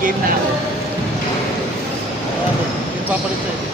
game na ako. Yung papalit sa'yo.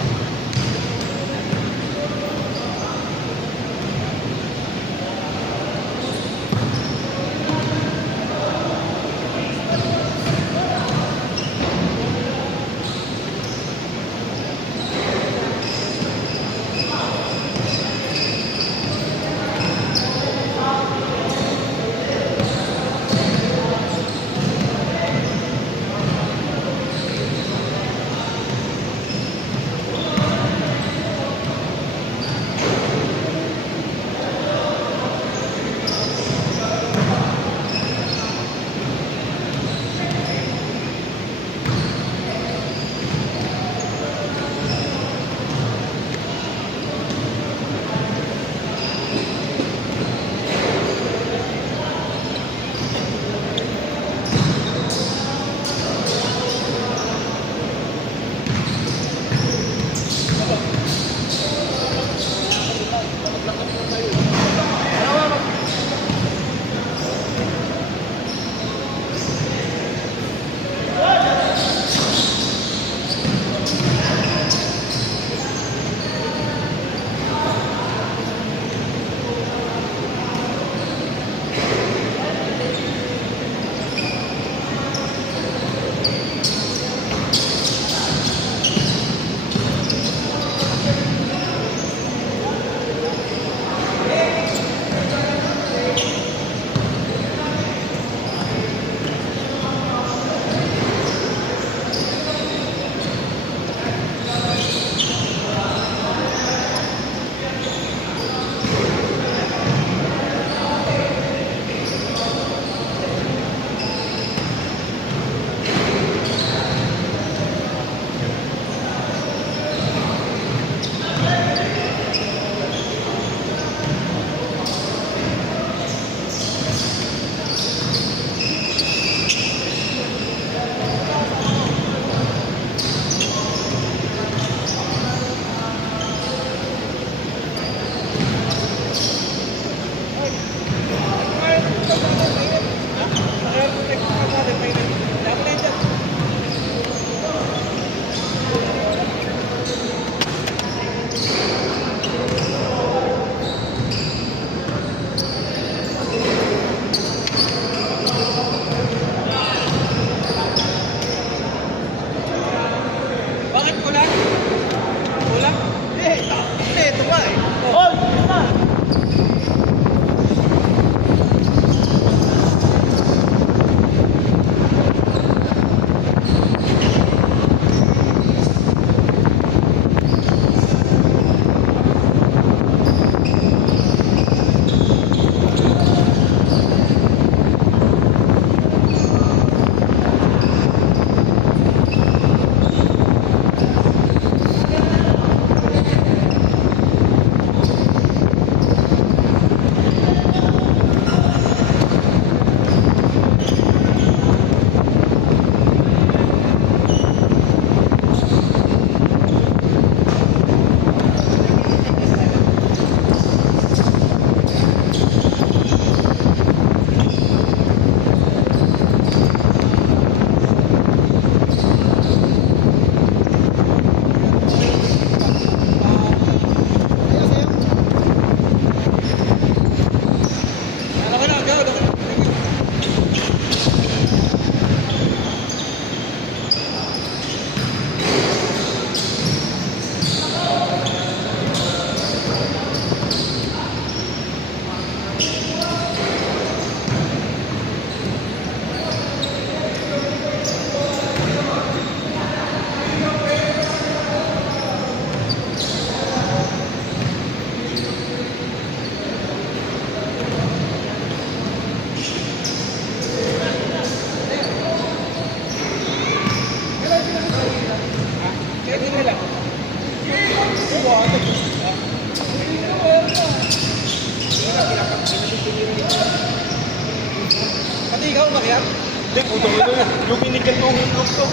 Pati ikaw umakyat? Hindi, putong ito na. Yung kinigantuhin ko to.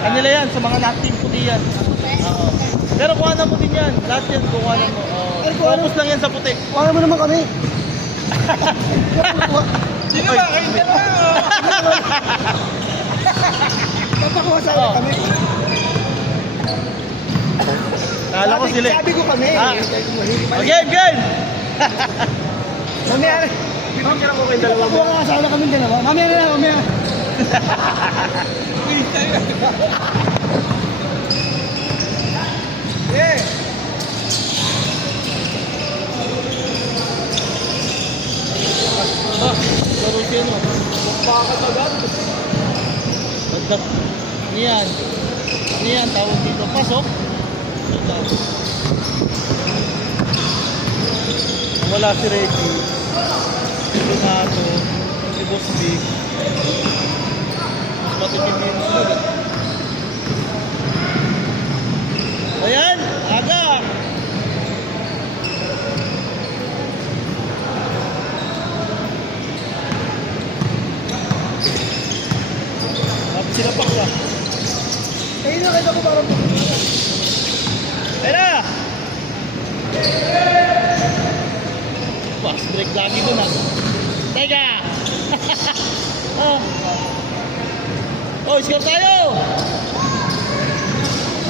Kanila yan, sa mga nating puti yan. Oo. Pero kuha mo din yan. Lahat yan, kuha mo. Focus lang yan sa puti. Kuha mo naman kami. Hindi ba? Kayo na lang. Papakuha sa Oh. kami. Kala ko sila. Sabi ko kami. Ah. Game, game! Mamaya. Pinakira ko kayo dalawa. Papakuha nga sana kami dalawa. Mamaya na lang, mamaya. Eh! Ah, laro siya no. Bakit agad? Bagdat. Niyan. Niyan, tawag dito. Pasok. Ito. Wala si Reggie. Si Donato. Si Boss Big. Mas matipimim sila. Ayan! Aga! Tapos sila pa ka. Ayun na, kita ko parang Ayan na! Fast break lagi ko na. Teka! Oh, score tayo!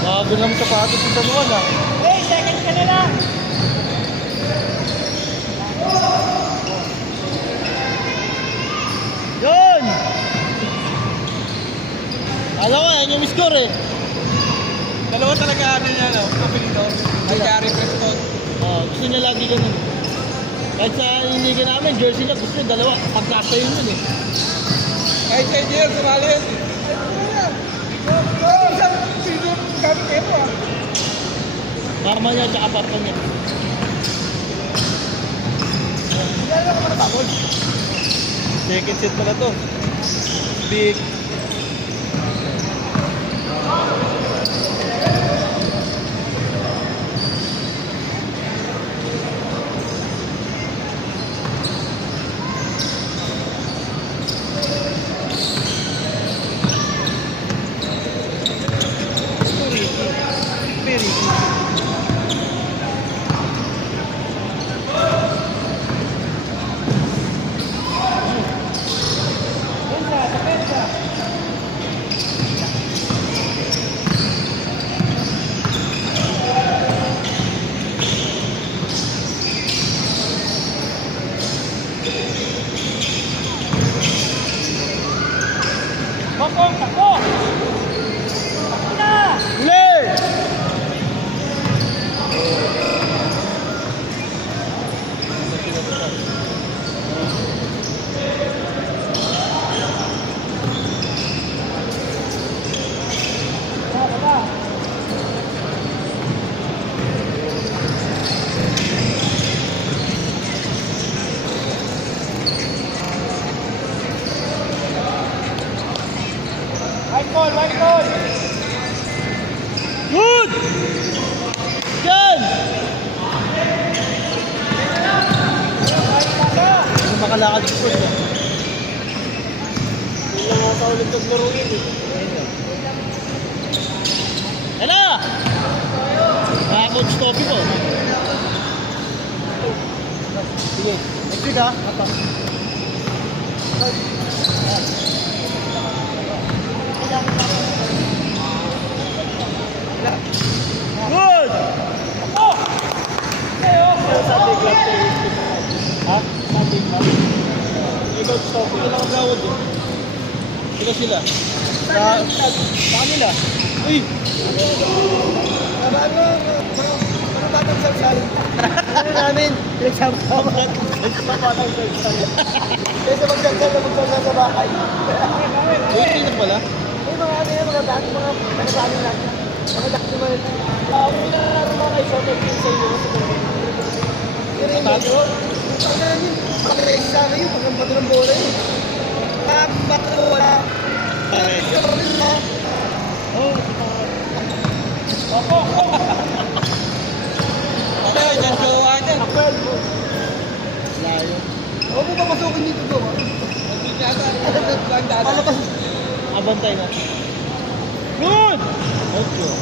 Bago naman sapatos yung tanuan ah. Hey, second ka na lang. Yun! Alam ko, yan yung score eh. Dalawa talaga ano niya, no? Kapilito. Ay, Gary Preston. Oh, gusto niya lagi ganun. Kahit sa inigan namin, jersey niya, gusto niya dalawa. Pagkasa yun yun eh. Kahit sa Indian, sumali yun. Sino gamit kayo ah? Mama niya, tsaka papa niya. Yan lang ako natapos. Second set pala to. Big. Bakong, tako! Tako na! Uli! White ball! Good! Yan! Hindi makalakad ko siya. Hindi lang ako ulit naglaro yun eh. Ayan na! Coach Topi ko. Sige. Next week ha? Apa? Good! Oh! Sabi club to Ha? Sabi club. Ikaw stop. Ito lang ang gawad eh. Ito sila. Sa kanila. Uy! Mga batang salsali. Ano namin? Pinagsama-sama. Mga batang salsali. Kaysa magsalsal sa bahay. Uy, tingnan pala. May mga ano yan, mga dati, mga namin natin. Ako na mga kay Soto din sa iyo. Pero yung bago, pag-race sana yun, pag-bato ng bola yun. Pag-bato wala. Ito, dyan jowa dyan. Layo. Huwag mo papasukin dito to. Hindi niya ata. Palapas. Abantay na. Good! Okay.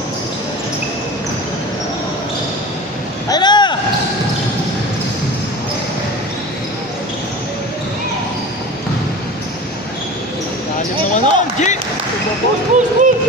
Ayun na! Lalim naman nun, G! Push, push, push!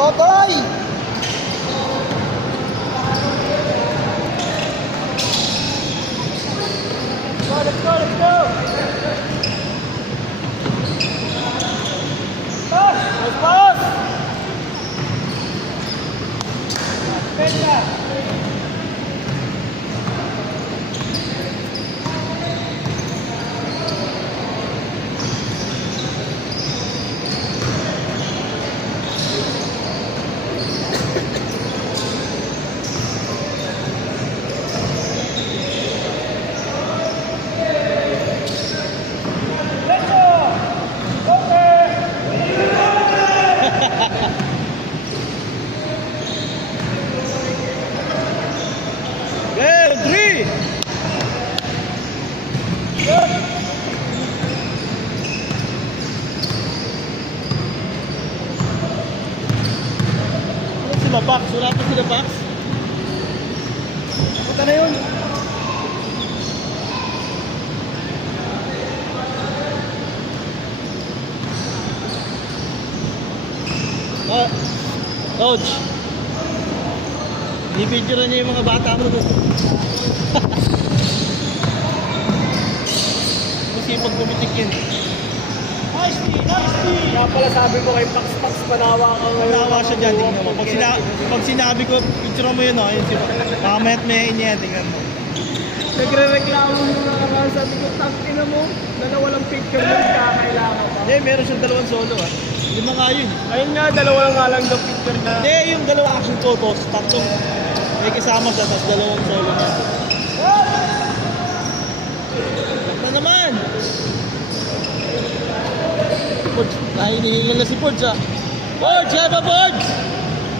Otoy! Let's go, let's go! Pass! Nice pass! Pena! Game 3! Ano sila Pax? Wala pa sila Pax? Punta na yun! Coach! Bibidyo na niya yung mga bata mo doon. Masipag pumitik yun. Nice tea! Nice tea! Kaya pala sabi ko kay Pax Panawa ka ngayon. Nawa siya dyan, tingnan mo. Pag sinabi ko, picture mo yun, oh, yun siya. Makamayat mayain niya, tingnan mo. Nagre-reklamo mo na naman. Sabi ko, tangina mo. Dalawa lang picture mo. Kakailangan pa. Hindi, meron siyang dalawang solo, ah. Lima nga yun. Ayun nga, dalawa lang nga lang daw picture na. Hindi, yung dalawang action photos, tatlong may kasama siya, tapos dalawang solo niya. Ba't na naman? Podge, nahihingil na si Podge, ah. Podge, ha ba, Podge?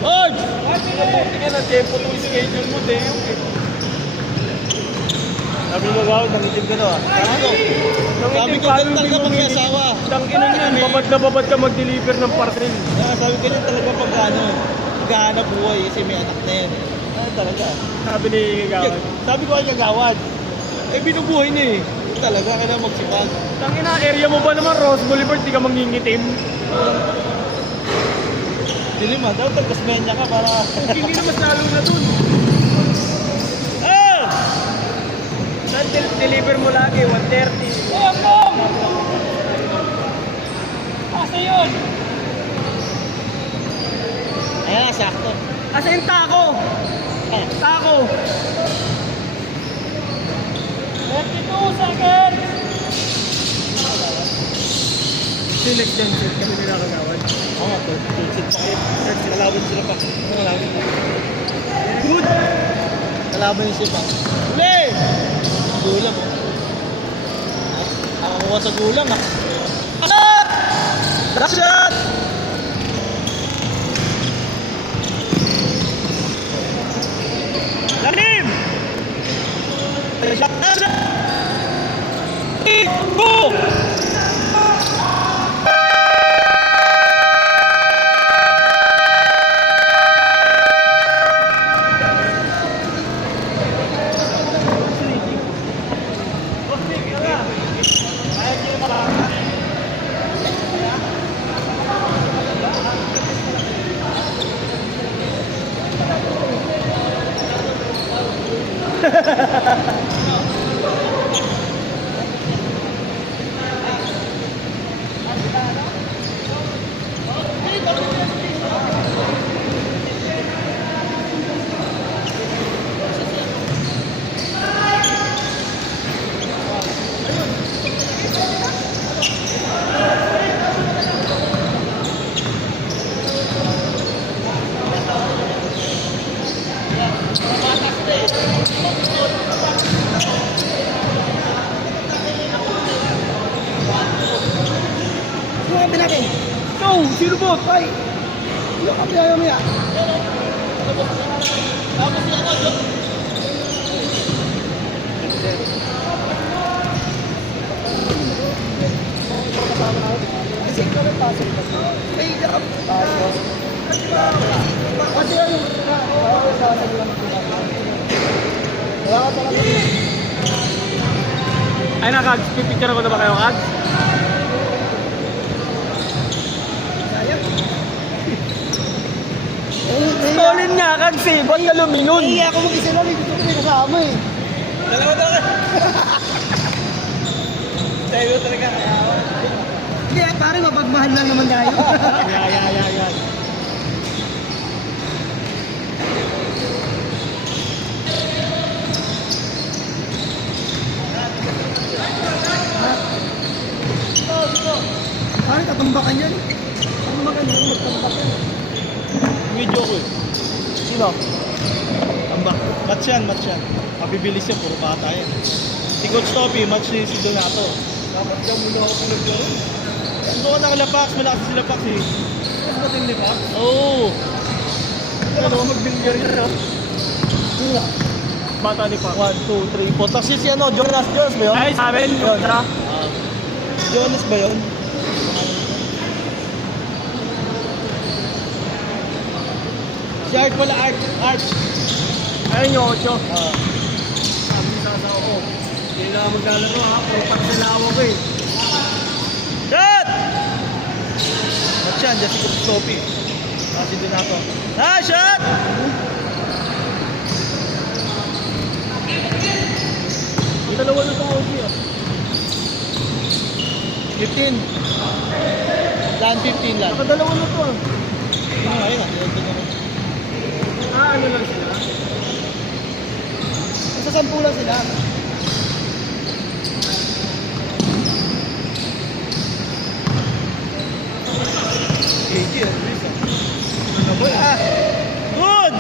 Podge! Tingnan na, tempo to schedule mo, Deo. Sabi mo ba, nangitim ka na, ah. Sabi ko, ganun talaga pag may asawa. Tangina niyan, babad na babad ka mag-deliver ng parcel. Sabi ko yun talaga pag ano, maghahanap buhay kasi may anak na yan. Talaga. Sabi ni Gawad. Sabi ko ay kagawad. Eh binubuhay niya eh. Talaga, kailangan magsipag. Tangina, area mo ba naman, Rose Boulevard, di ka mangingitim? Dilim ah, daw Tasmania ka para... Hindi na mas lalo na dun. Ah! Saan deliver mo lagi? 130. Oh, ako! Asa yun? Ayan na, sakto. Asa yung taco? Ah. Taco! 32 seconds! Select dyan, set kami nila kagawad. Oo nga, tulsit pa kayo. Kalaban sila pa. Kalaban. Good! Kalaban yung sipa. Uli! Gulang oh. Nakakuha sa gulang ah. Ah! Last shot! Lalim! Shot! Last shot! Go! Sumabi natin. Go! Sino ba? Ay! Yung kami ayaw mo yan. Tapos si ano, Joe? Kasi ikaw may pasok kasi. May hirap. Pasok. Kasi ano, wala ka talaga. Ay na, Kags. Pipicture ko na ba kayo, Kags? Sayang. Stolin nga, Kags eh. Ba't ka lumingon? Hindi ako mag-isa lang. Gusto ko may kasama eh. Dalawa talaga. Tayo talaga. Hindi, pare, mapagmahal lang naman tayo. Yan. Pare, tatumbakan yan. Ano maganda yung magtambakan? Video ko eh. Sino? Ambak. Match yan. Mabibilis yan, puro bata yan. Si Coach Topi, match ni si Donato. Dapat ka muna ako pinag-garo. Ano ka nakalapax? Malakas sila pax eh. Mas matindi pa. Oo. Ano mag-bingar yun, no? Bata ni Pax. 1, 2, 3, 4. Tapos si ano, Jonas ba yun? Ay, sa amin. Yun. Jonas ba yun? Si Art pala, Art. Ayun yung 8. Sabi ni Tata ko, hindi na maglalaro ha. Puro pagsilawa ko eh. Shot! Match yan, dyan si Coach Topi. Si Donato. Shot! May dalawa na itong OG ah. 15. Lan 15 lang. Nakadalawa na to. Ayun ah. Ano lang sila? Sa 10 lang sila.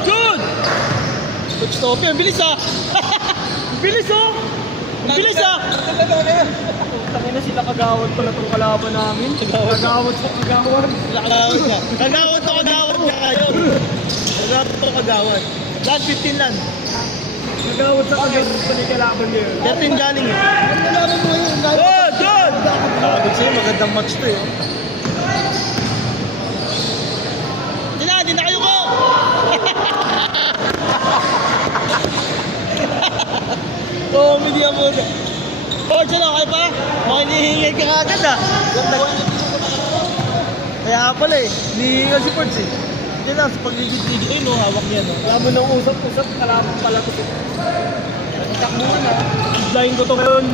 Good! Coach Topi, ang bilis ah! Bilis oh! Ang bilis ah! Tangin na sila kagawad pala itong kalaban namin. Kagawad sa kagawad. Kagawad niya. Kagawad niya ngayon. Kagawad. Lan 15 lang. Kagawad sa kagawad pa ni kalaban niya. 13 galing eh. Ano nalaman mo yun? Good! Sabi sa'yo, magandang match to eh. Hindi na kayo ko! Comedy ang muna. Forge na, okay pa? Makinihingal ka agad ah. Kaya pala eh, hinihingal si Forge eh. Hindi lang, sa pagligid-ligid, ayun no, hawak niya no. Alam mo nang usap-usap, kalaban pala ko. Takbuhan ha. Blind ko to ngayon.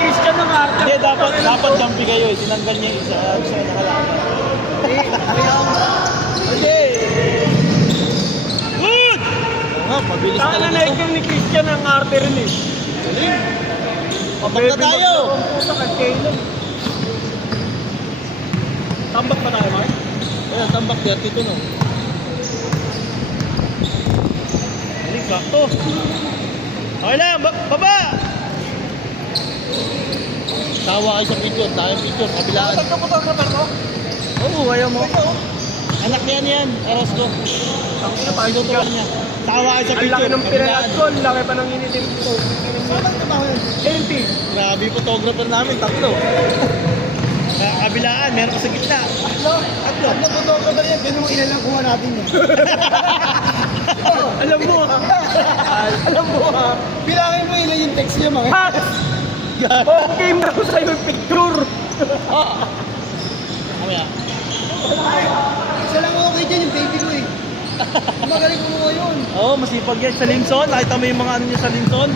Christian ng arte. Hindi, dapat jumpy kayo eh. Tinanggal niya yung isa na nakalaban. Okay. Good! Oo nga, mabilis Tama talaga na ito. ikaw ni Christian ng arte rin eh. Tambak na tayo! Pusa kay Kailan. Tambak pa tayo, Mark? Ayan, tambak yan. Tito no. Balik, sakto. Okay lang, baba! Tawa kayo sa picture. Tayong picture, kabilaan. Nagkaputok-kapal mo? Oo, ayaw mo. Anak niya yan, Orozco. Ang ina pa, Tuturuan niya. Tawa kayo sa ang laki picture, ng pinayat kabilaan. ko, ang laki pa ng initin ko. Saan ka ba yun? 20. Grabe yung photographer namin, tatlo. Kaya kabilaan, meron ka sa gitna. At naputok ka yan, ganun ilalang kuha natin yan. Alam mo ha? Alam mo ha? Bilangin mo ilan yung text niya mga. Hat! Okay na ko sa'yo yung picture. Kamaya. Isa lang okay dyan yung baby ko eh. Magaling ko mo yun. Oo, masipag yan. Sa Linson, nakita mo yung mga ano niya sa Linson?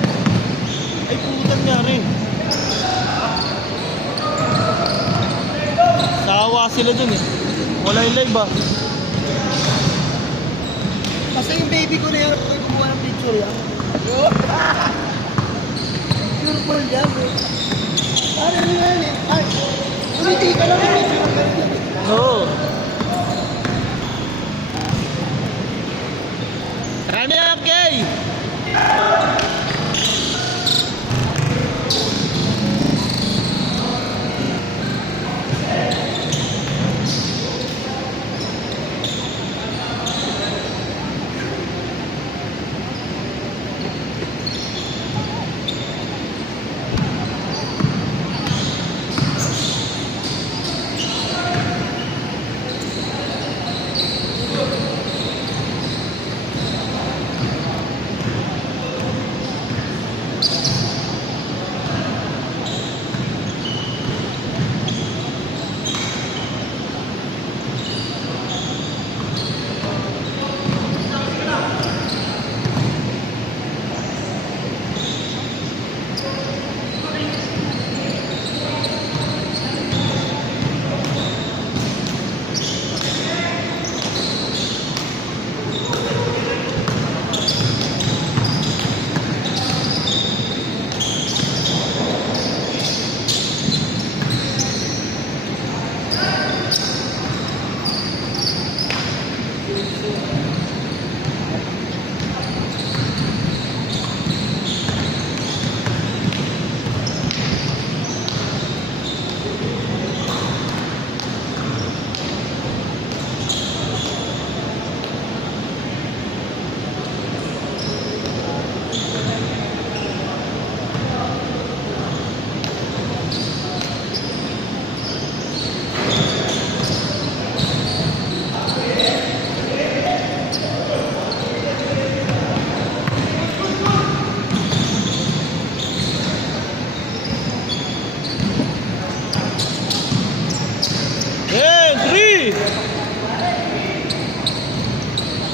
Ay, putan nga rin. Sawa sila dun eh. Wala yung live ah. Kasi yung baby ko na yun, ako kumuha ng picture yan. Pure pearl yan eh. Paano yan eh? Ay, umiti ka lang yung picture. Oo. Kami up, Kay!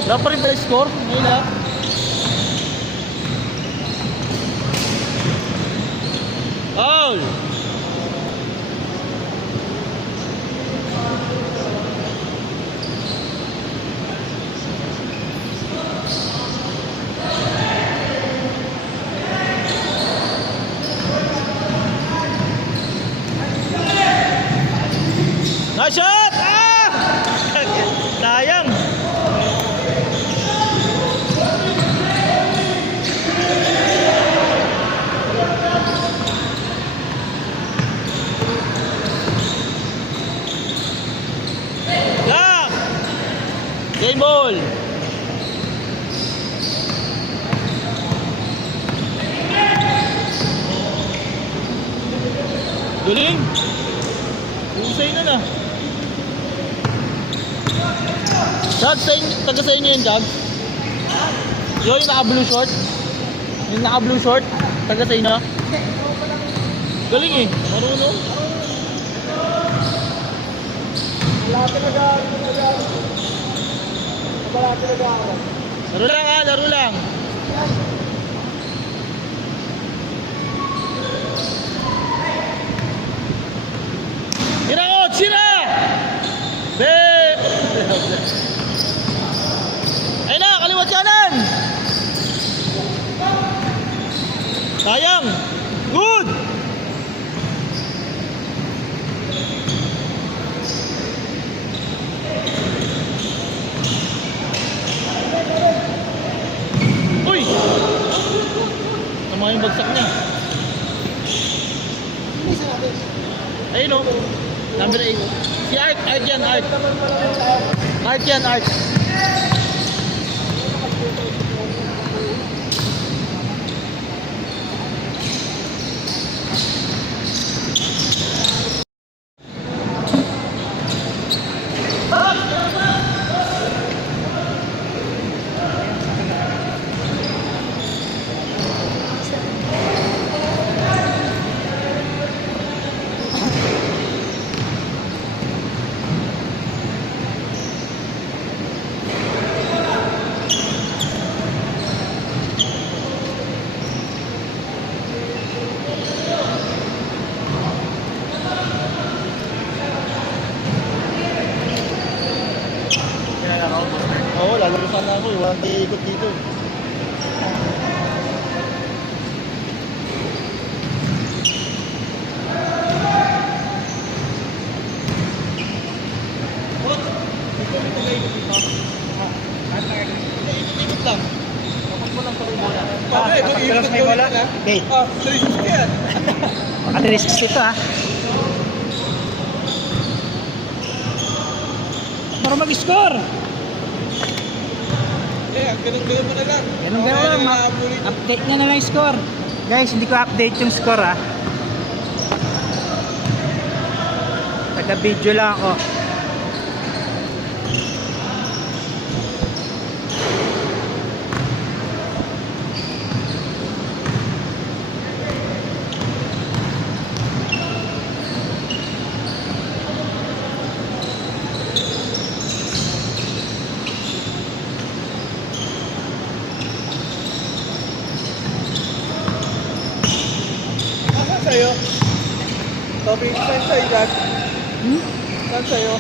Wala pa rin pala score. Ngayon na. Foul! Nice shot! Ah! Sayang! Lock! Game ball! Galing! Usay na na. Dad, taga sa inyo yung Jags? Yung naka-blue short? Yung naka-blue short? Taga sa inyo? Galing eh. Marunong. Wala pinag-aaral. Wala pinag-aaral. Laro lang ha, laro lang. Sira ko! Sira! Be! Ayun na, kaliwat kanan! Sayang! Good! Uy! Tama yung bagsak niya. Isa natin. Ayun o. Number 8. Si Art. Art yan, Art. Art yan, Art. Oo, lalaro sana ako eh. Walang tiikot dito eh. Ikot lang. Tapos mo lang sa bola. Ikot ka wala. Okay. 360 yan. Baka 360 ito ah. Para mag-score! Ganun mo na lang. Ganun lang, update nga na lang yung score. Guys, hindi ko update yung score ah. Taga-video lang ako. Saan sa'yo? Topic, saan sa'yo, Jack? Saan sa'yo?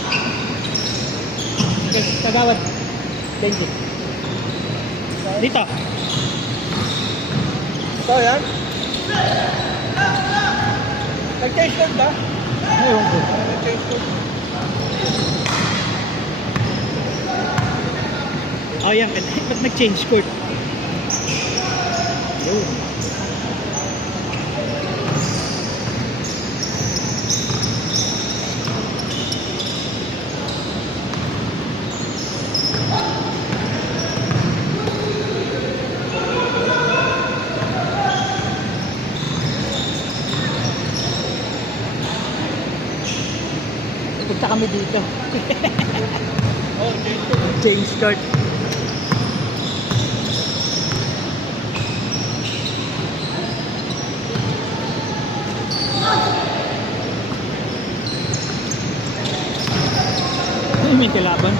Okay, kagawad. Benji. Dito. Ito yan? Nag-change code ba? Ngayon ko. Nag-change code. Oh, yan. Ba't nag-change court? Yun. Punta kami dito. Oh, change code. Change court. May kalaban.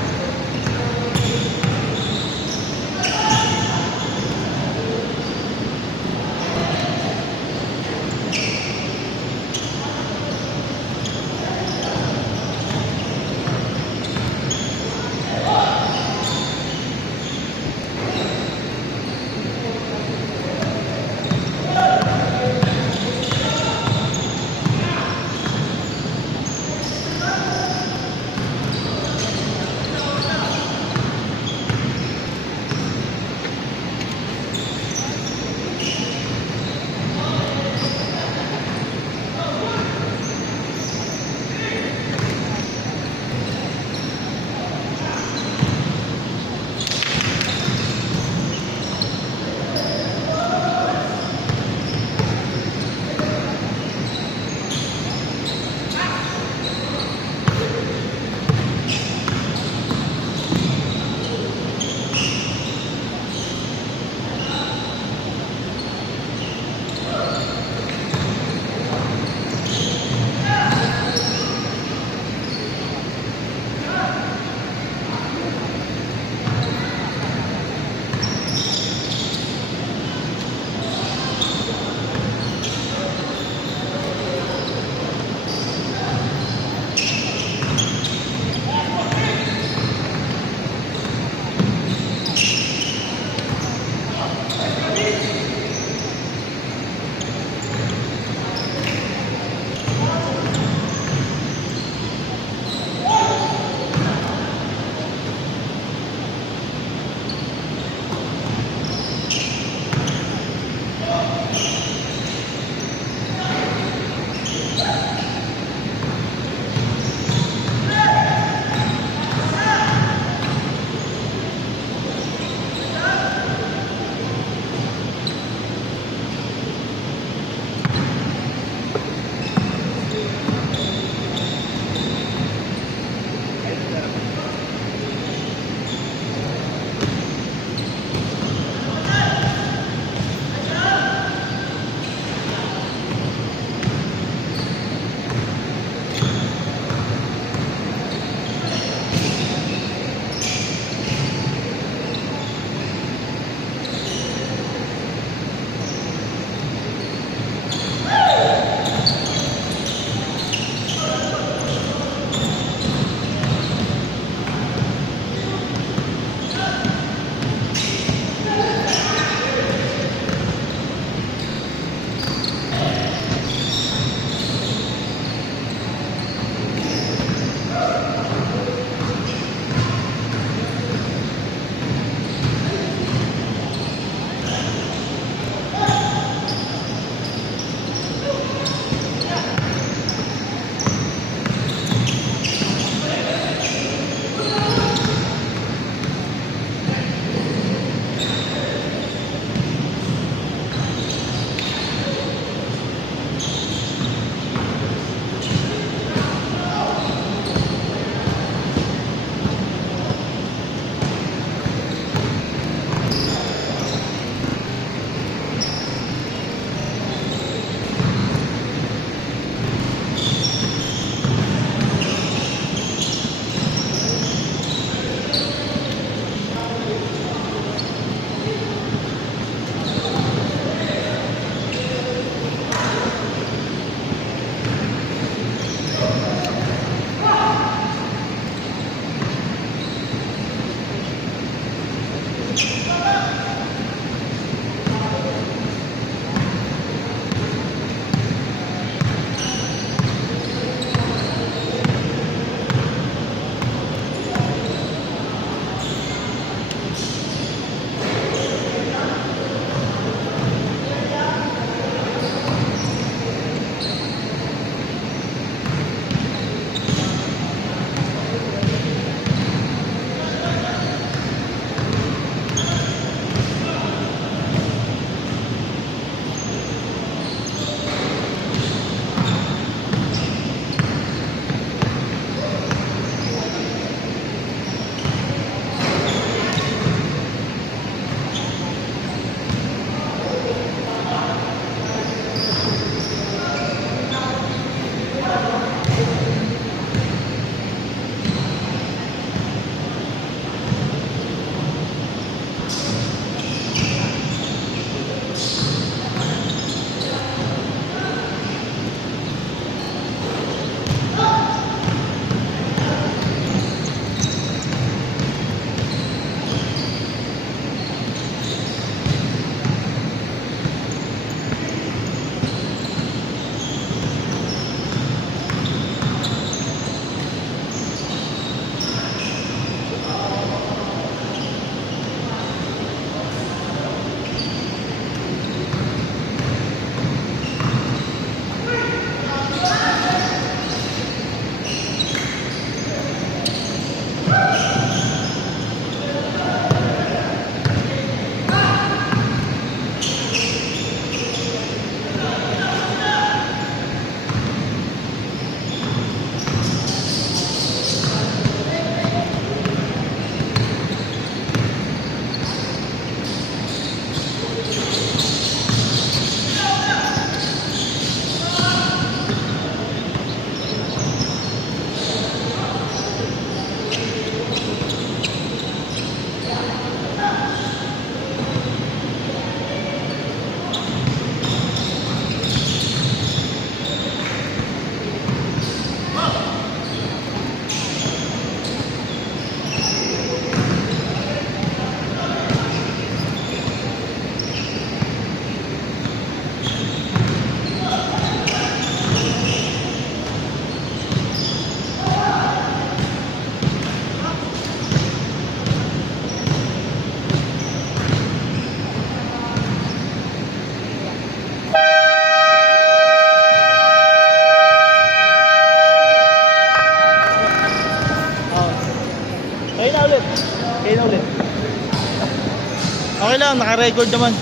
naman, naka-record naman.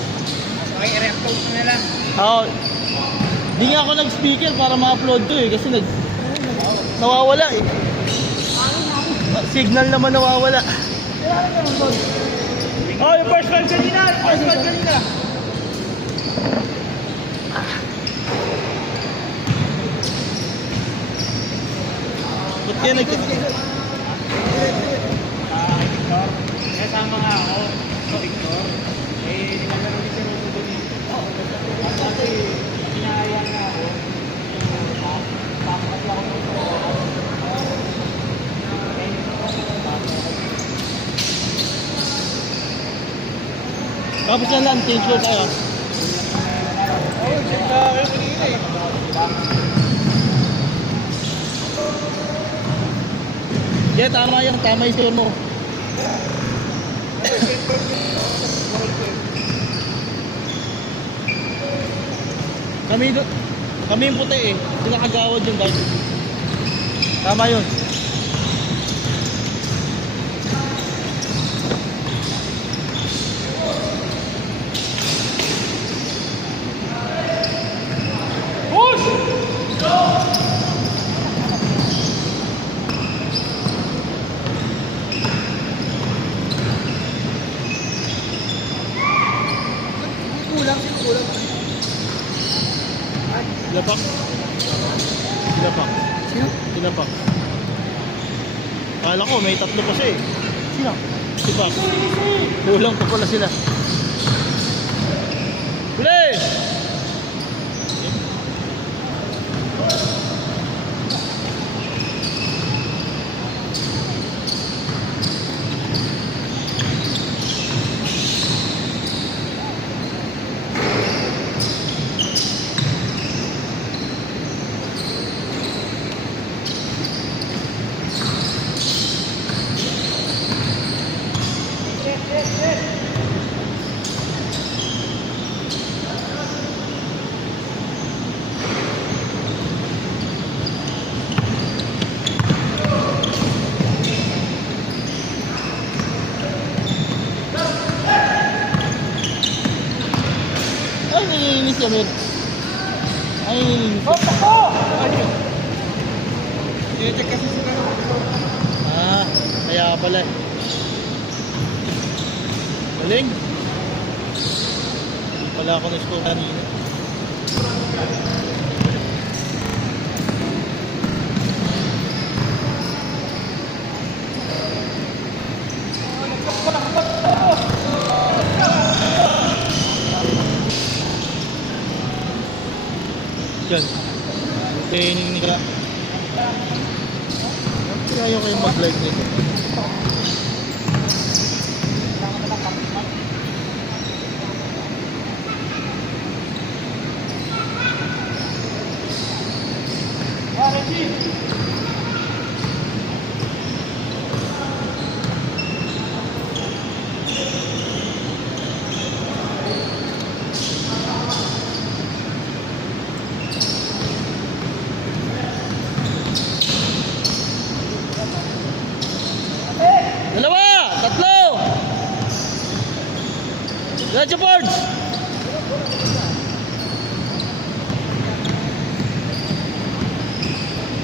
Okay, i-repost mo na lang. Oo. Di nga ako nag-speaker para ma-upload to eh, kasi nawawala eh. Signal naman nawawala. Oh, yung first one kanina! Yung first one kanina! Ba't kaya Kasama nga ako. So, Victor. Nilalaro ni si Robo doon eh. At kasi, kinaya nga ako. Tapos ako ng Tapos yan lang, change ko tayo. Oo, check na kayo kanina eh. Yeah, tama yung score mo. Kami yung puti eh. Hindi nakagawad yung guys. Tama yun. Kulang, kulang. Sinapak. Sinapak. Sino? Sinapak. Akala ko may tatlo pa siya eh. Sino? Sipak. Kulang pa pala sila. Huli! Ay, nilinis kami. Ay, nilinis. Oh, tako! Check kasi sila. Ah, kaya pala. Galing. Wala ako na-score kanina. Yan. Training ni Kra. Kaya kayo mag-live nito. Dalawa! Tatlo! Radyo boards!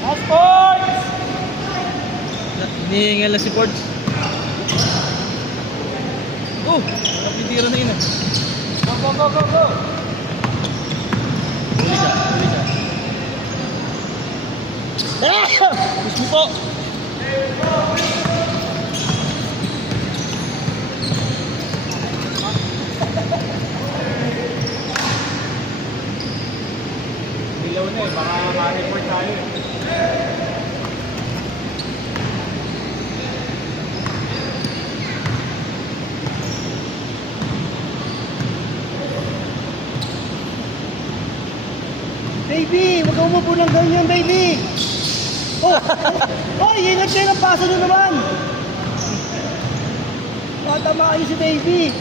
Last points! Hinihingal na si Fords. Oh! Napitira na yun ah. Go, go, go, go, go! Huli siya, huli siya. Ah! Push mo po! Dilaw na eh, baka ma-report tayo eh. Baby, huwag ka umupo ng ganyan, baby! Oh! Hoy, ingat kayo ng paso nyo naman! Matama kayo si baby!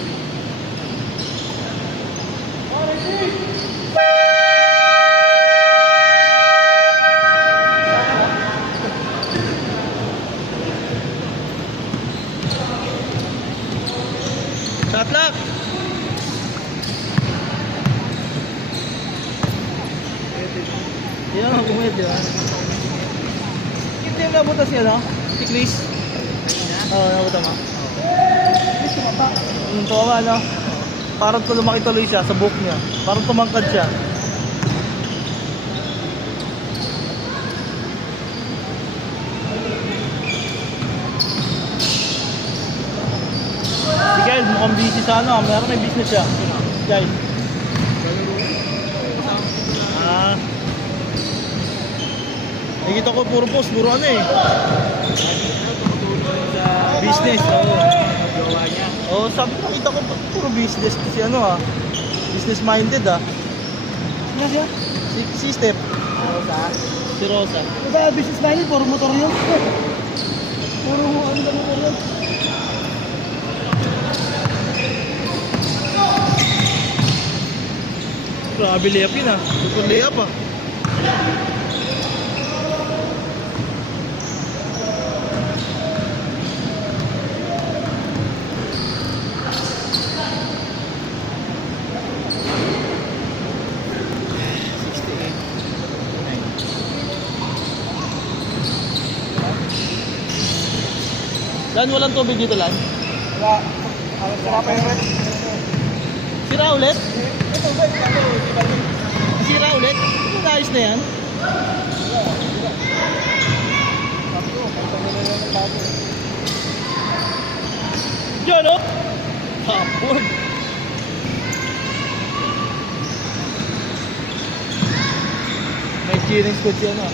Shot lock! Yan ang kumit, di ba? Hindi yung nabutas niya, no? Si Chris. Oo, nabutas mo. Tumama, no? Parang lumaki tuloy siya sa buhok niya. Parang tumangkad siya. Si Kyle, mukhang busy sa ano. Meron may business siya. Kyle. Ah. Nakikita ko puro post, puro ano eh. Business, oo. Gawa niya. Oo, sabi ko, nakita ko puro business kasi ano ah. Business minded ah. Ano siya? Si Steph. Rosa. Si Rosa. Sa business minded, puro motor yun. Puro ano ba motor yun? Grabe layup yun ah. Super layup ah. Lan, walang tubig dito, Lan. Wala. Ang sarap pa yun. Sira ulit? Ito ba? Ito, di ba? Sira ulit? Ito ayos na yan. Sabi ko, pagkakas na lang ng bago. Diyan oh! Hapon! May cheering squad siya na.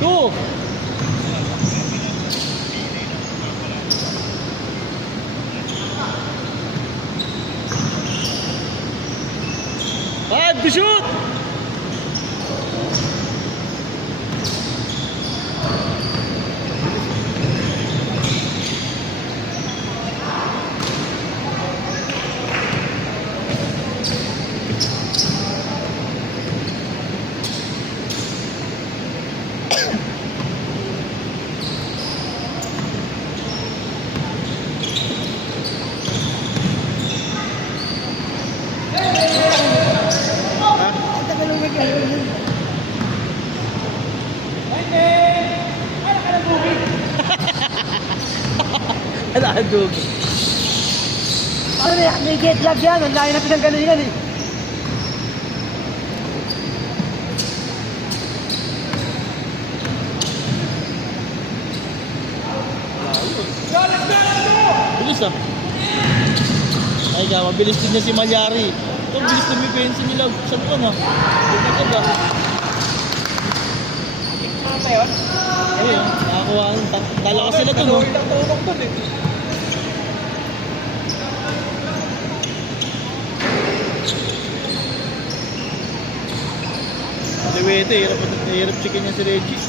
Two! Five to shoot! Ang tagal ng nagkaroon. Ano ang dug? Ano na, may get lag yan. Ang layo na pinanggalingan eh. Bilis ah. Ay ka, mabilis din na si Malyari. Ito, bilis lumipensi nila. Saan ko na? Doon na ka. Ano ba yun? Ayun, nakakuha. Dalakas sila to, no? Tulong doon eh. Liwete, hirap chicken niya si Reggie.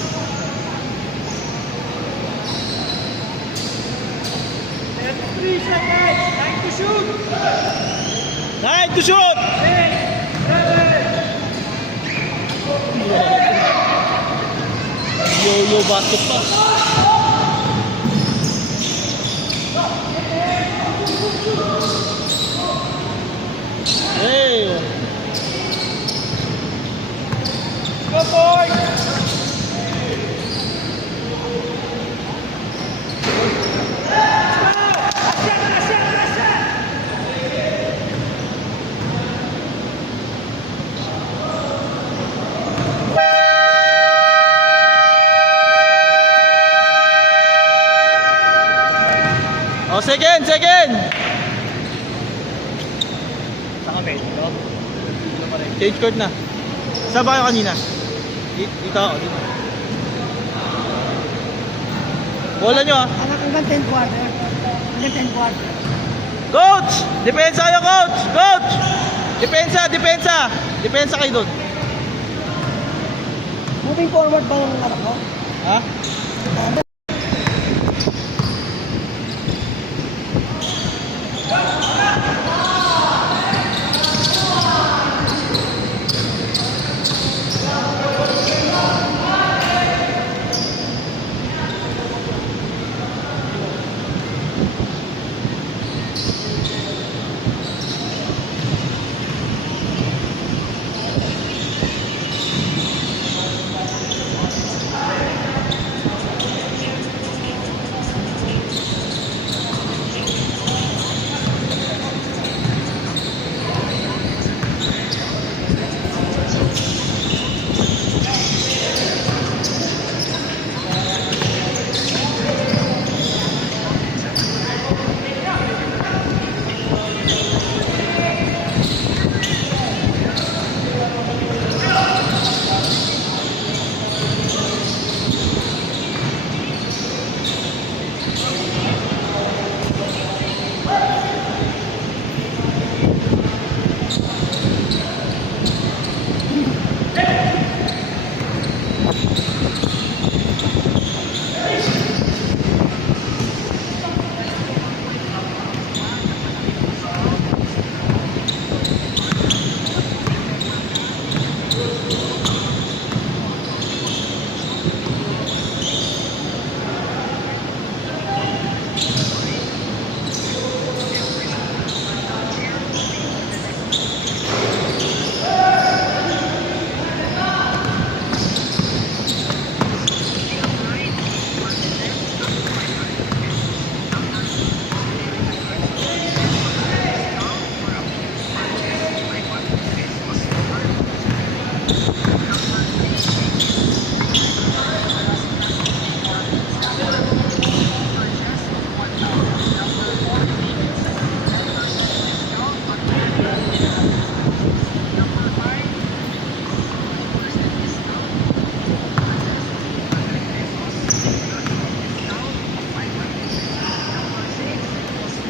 Time to shoot! Yo-yo basket pa. Hey! Go boy! Oh, second! Saan kami? Ito? Change court na. Saan ba kayo kanina? Dito ako. Dito. Bola nyo ah. Hanggang 10 quarter. Hanggang 10 quarter. Coach! Depensa kayo, coach! Coach! Depensa! Depensa kayo doon. Moving forward ba yung anak ko? Ha?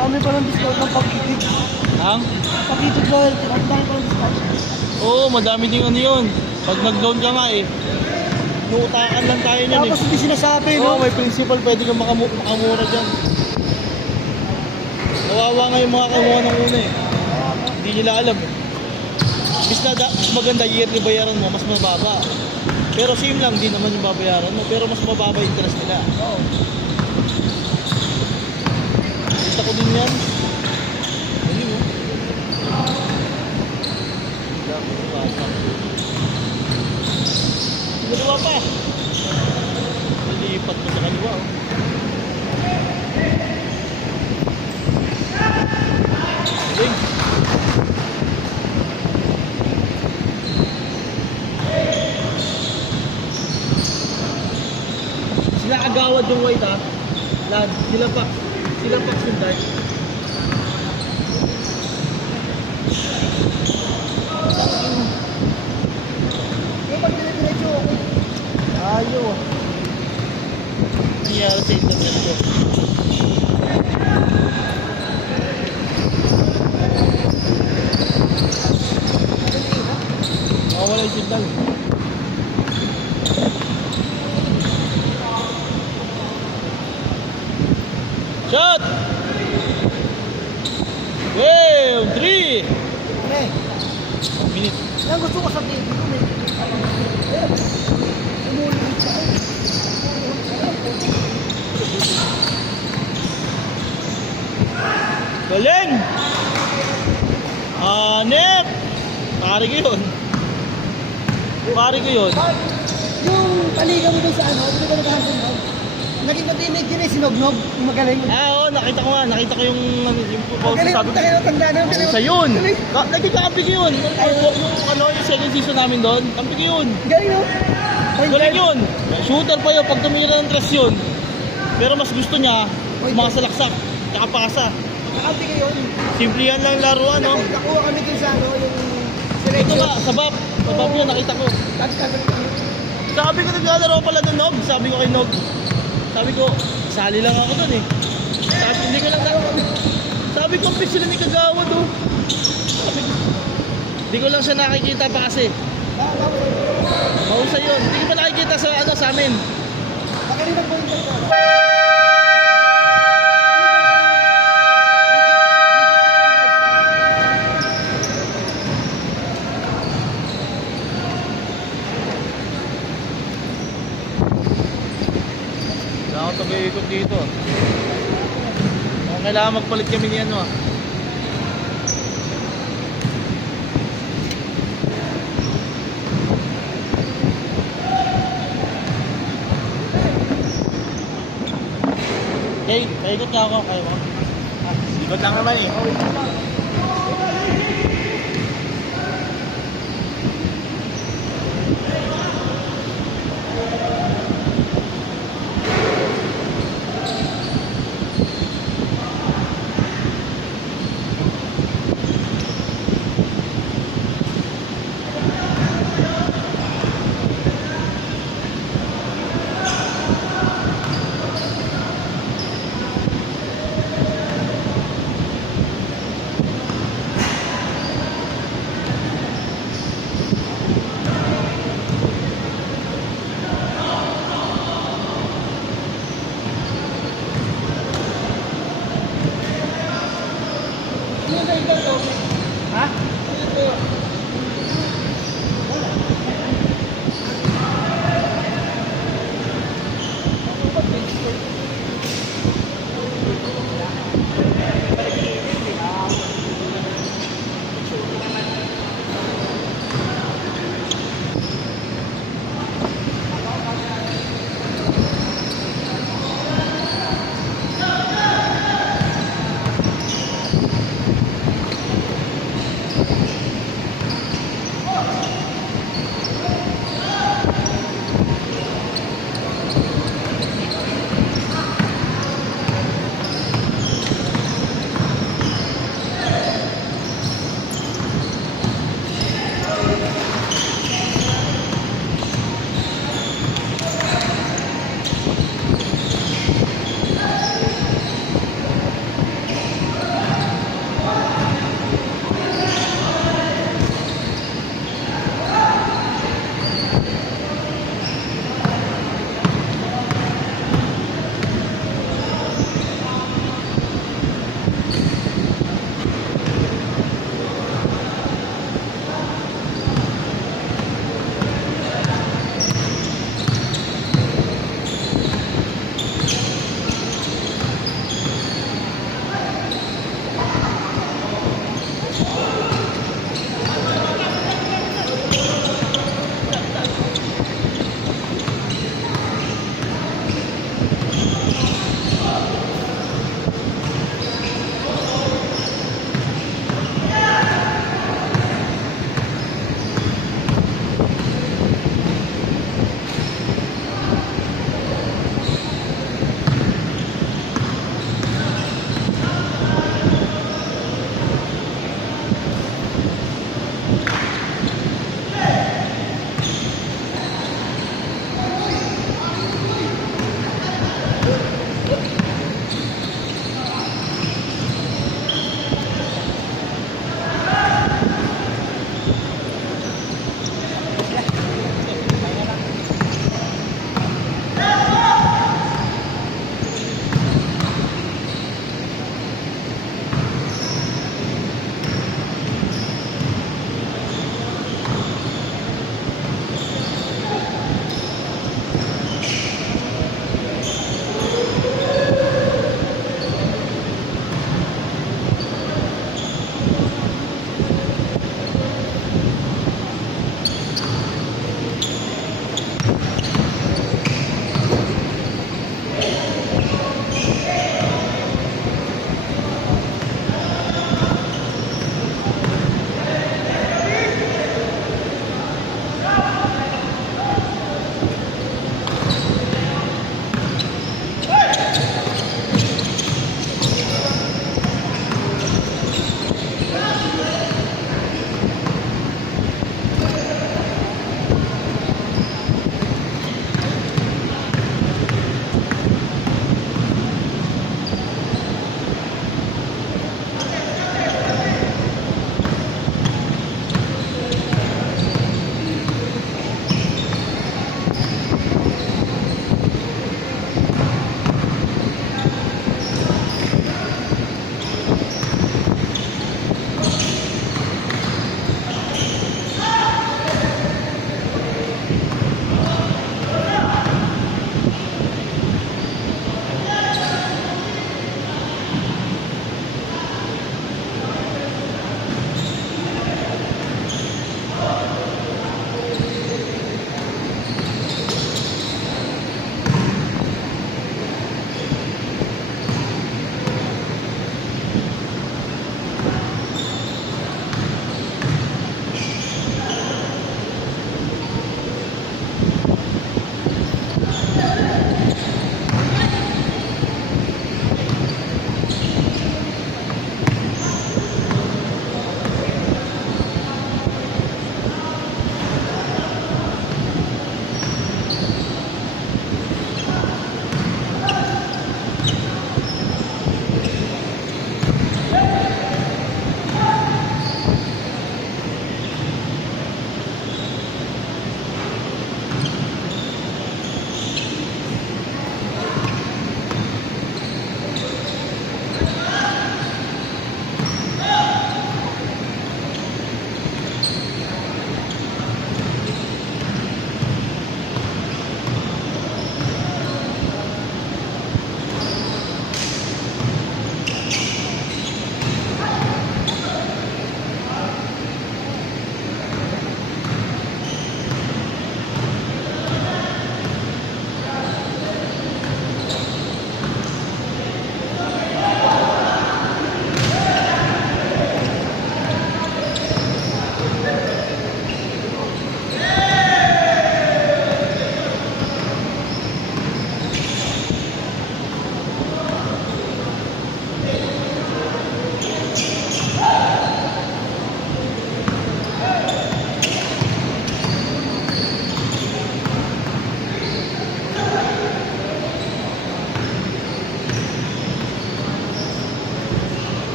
Dami pa ng discount ng pag-ibig. Ang? Pag-ibig loyalty, ang dami pa ng discount. Oo, madami din ano yun. Pag nag-loan ka nga eh. Nuutakan lang tayo niyan eh. Tapos hindi sinasabi, Oo, no? may principal, pwede kang makamura dyan. Kawawa nga yung mga kamuha ng una eh. Hindi nila alam eh. Bis na mas maganda yearly bayaran mo, mas mababa. Pero same lang din naman yung babayaran mo, pero mas mababa yung interest nila. Gusto ko din yan. Hindi mo. Kaliwa pa. Nalipat mo sa kaliwa. Oh. Galing. Sila agawad yung white ha. Lad, sila pa sundan. Yung pag dire-diretso, okay. Ayaw ah. Nangyari sa internet ko. Mawala yung signal. Shot! Game 3! Pre, Minute. yan gusto ko sabihin ko, may umulit ka. Galing! Hanep! Pare ko yun. Pare ko yun. Yung paliga mo doon sa ano, hindi ko naghahanap mo. Naging matinig yun eh, sinognog, yung magaling. Oo, nakita ko nga. Nakita ko yung post Magaling, sabi ko. tayo na tanda na. Sa yun! Naging kakampi ko yun. Yung second season namin doon, kampi ko yun. Galing no? Galing yun. Shooter pa yun pag tumira ng tres yun. Pero mas gusto niya, mga salaksak, tsaka pasa. Nakabi kayo yun. Simple yan lang laruan, no? Nakuha kami dun sa ano, yung Ito selection. nga, sa BAP. Sa BAP yun, nakita ko. Sabi ko, naglalaro pala doon, Nog. Sabi ko kay Nog. Sabi ko, sali lang ako doon eh. Sabi, hindi ko lang sabi ko, pitch sila ni Kagawa doon. Sabi ko, hindi ko lang siya nakikita pa kasi. Mahusay yun. Hindi ko pa nakikita sa, ano, sa amin. Magaling na po yung dito. Wala akong tagay-ikot dito. Kailangan magpalit kami niyan, no? Okay, paikot niya ako. Kaya mo. Ikot lang naman eh.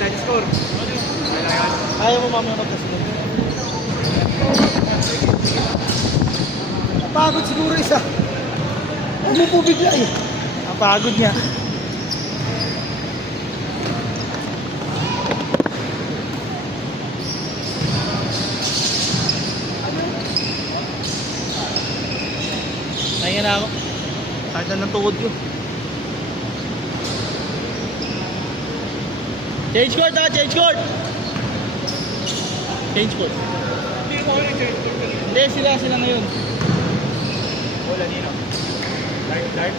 tayo sa score. Okay lang yan. Ayaw mo mamaya magkasunod. Pagod siguro isa. Umupo bigla eh. Ang pagod niya. Nahinga na ako. Kahit na ng tuhod ko. Change court ha! Change court! Change court. Hindi mo ulit eh. Hindi, sila ngayon. Wala nino. Dart.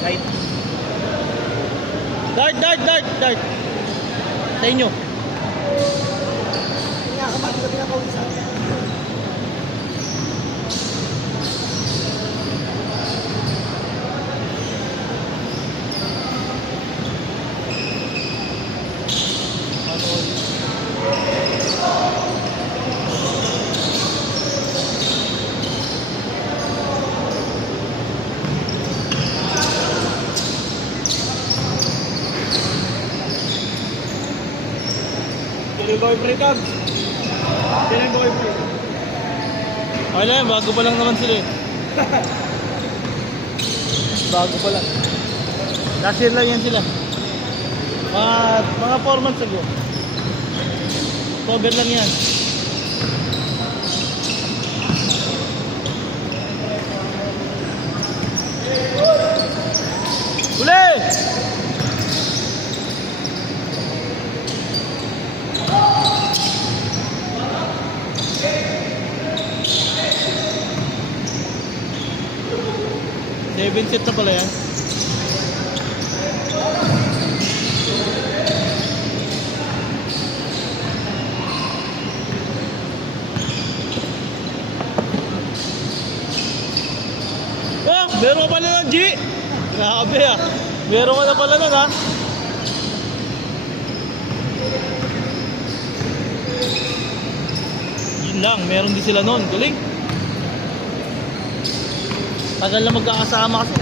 Light. Dart! Sa inyo. Pinakamat ko pinakawisan. Tuloy boyfriend ka. Kailan boyfriend? Okay na yan, bago pa lang naman sila eh. Bago pa lang. Last year lang yan sila. Mga 4 months ago. October lang yan. Uli! Seven set na pala yan. Oh, meron ka pala ng G! Grabe ah. Meron ka na pala nun ha. Yun lang, meron din sila nun. Galing. Tagal na magkakasama kasi.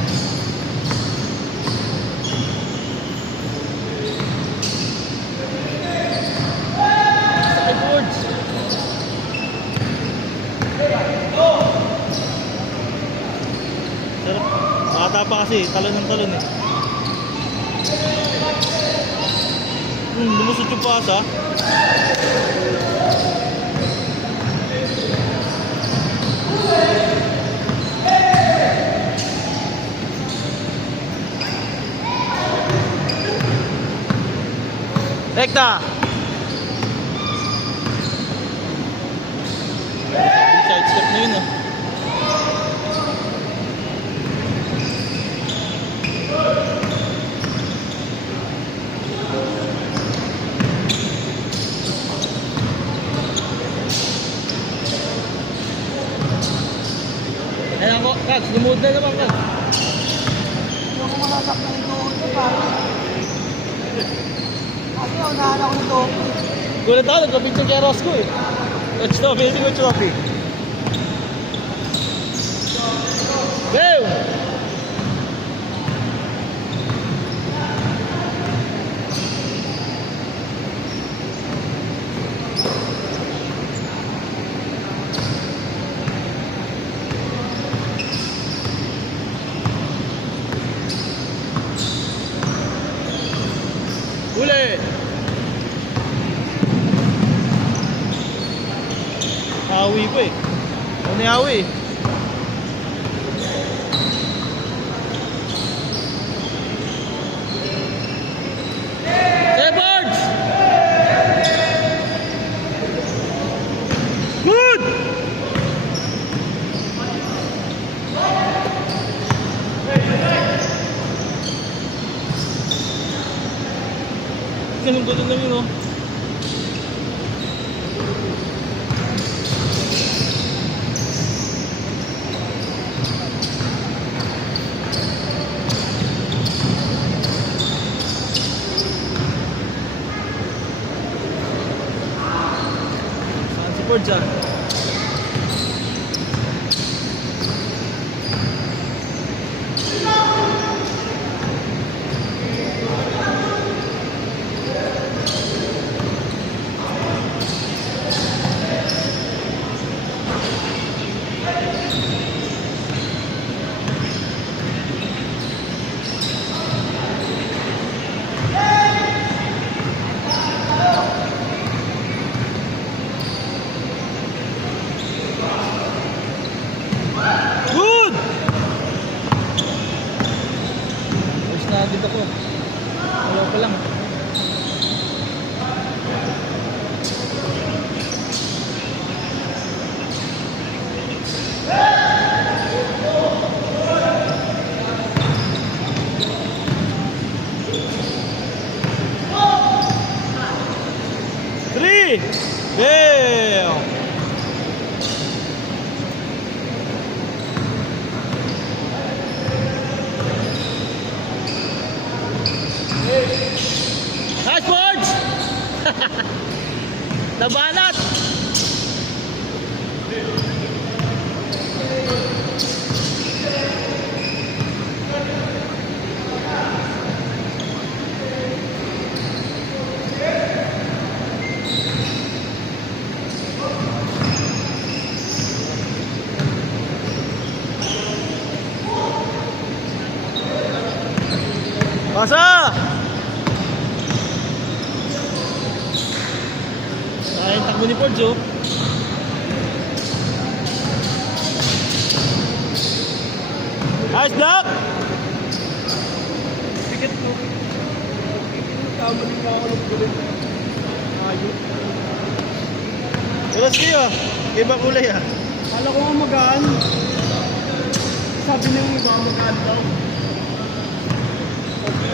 Sakit words. Sarap. Bata pa kasi, talon ng talon eh. Lumusot yung pasa. Rekta! Side step na yun ah. Ayan ako, Kags, lumuod na naman Kags. Hindi ako masasaktan ito. Ito parang. Kasi unahan ako nito. Gulat ako, nagkapicture kay Roscoe eh. Let's go, baby, go trophy. Go! Uli! Awi pa eh. Ano ni awi eh? Shepherds! Good! Ganun ko lang yun oh. Saan si Ford dyan? na agad ako. Wala pa lang. Three! Bam! Nice boards! Nabanat! Pasa! Sayang takbo ni Fords, oh. Nice block! Ticket mo. Tama din ako ng kulit. Ayun. Oras kayo, iba kulay ah. Kala ko nga magaan. Sabi niya yung iba magaan daw.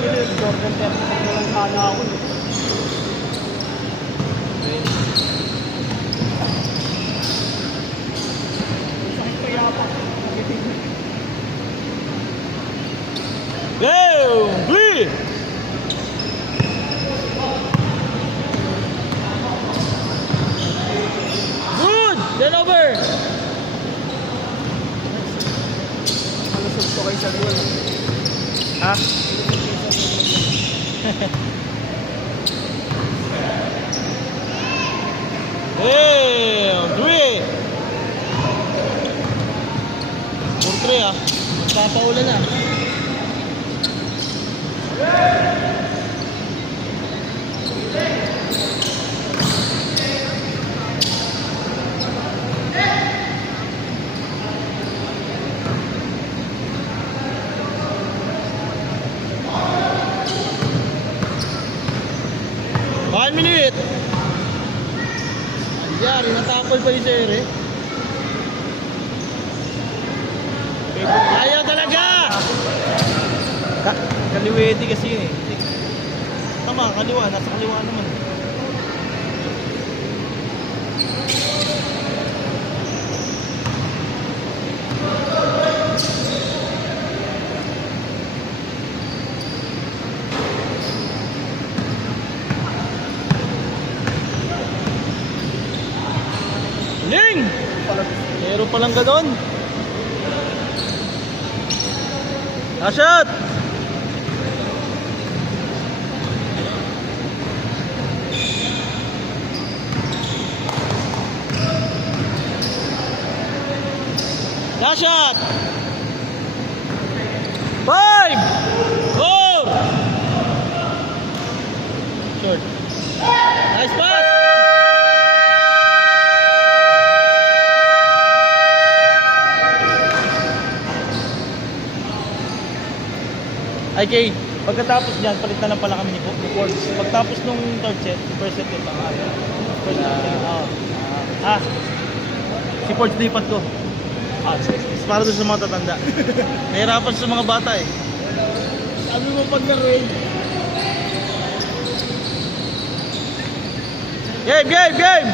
Kasi Jordan 30 na lang sana ako. Sakit pa yata. Go! Three! Good! Then over! Malusog to kay Samuel. Ha? Damn! Three! 4-3 ah. Magpapaulan na. One minute! Yari, natapol pa yung sir eh. Ayaw talaga! Kaliwete kasi yun eh. Tama, kaliwa. Nasa kaliwa naman. Ling! Meron palang ganon. Ashot! Last shot! 5! 4! Short. Nice pass! Okay, pagkatapos dyan, palit na lang pala kami ni Fords. Pagtapos nung third set, first set ito. First set, si Fords lipat ko. Para doon sa mga tatanda. Nahirapan sa mga bata eh. Sabi mo pag na-raid. Game, game, game!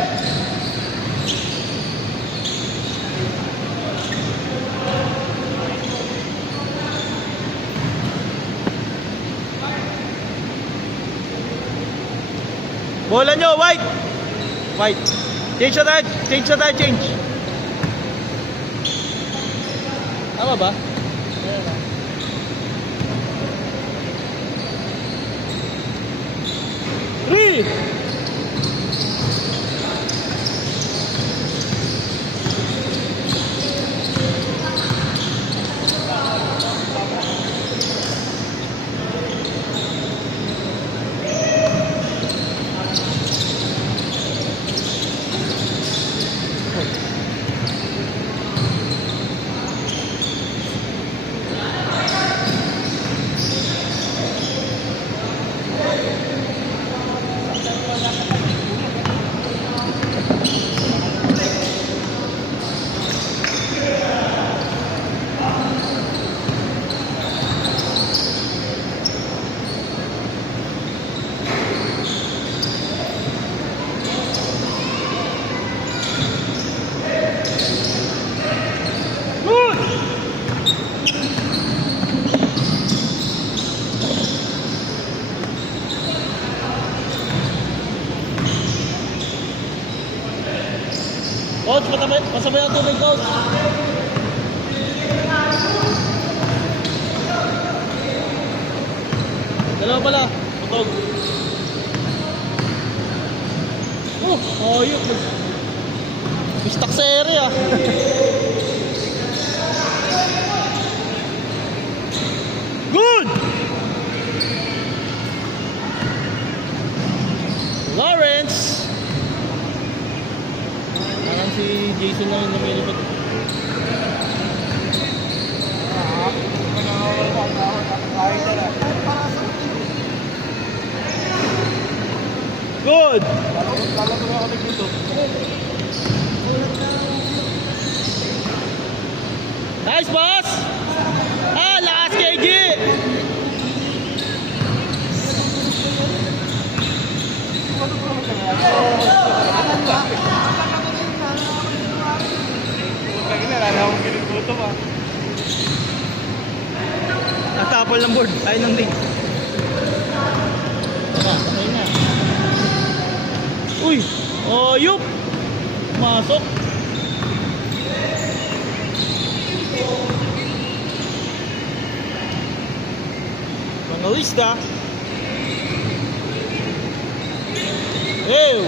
Bola nyo, white! White. Change na tayo, change na tayo, change. Tama ba? Three! Coach, pasabay ang tubig, Coach. Dalawa pala. Putog. Ayun. Bistak sa area. Good! Lawrence! Parang si Jason lang yung lumilipad. Good! Nice, boss! Lakas KG! Natapol ng board. Ayaw ng link. Patay na. Uy! Yup! Masok! Pangalista! Ew!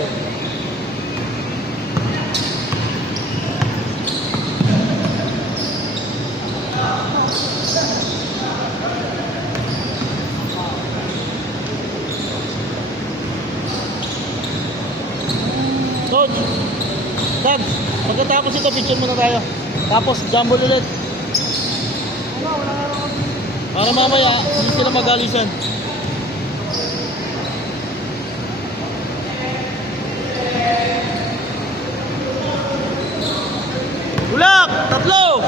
Coach, Dad, pagkatapos ito, picture muna tayo. Tapos, jumble ulit. Para mamaya, hindi sila magalisan. Ulak! Tatlo!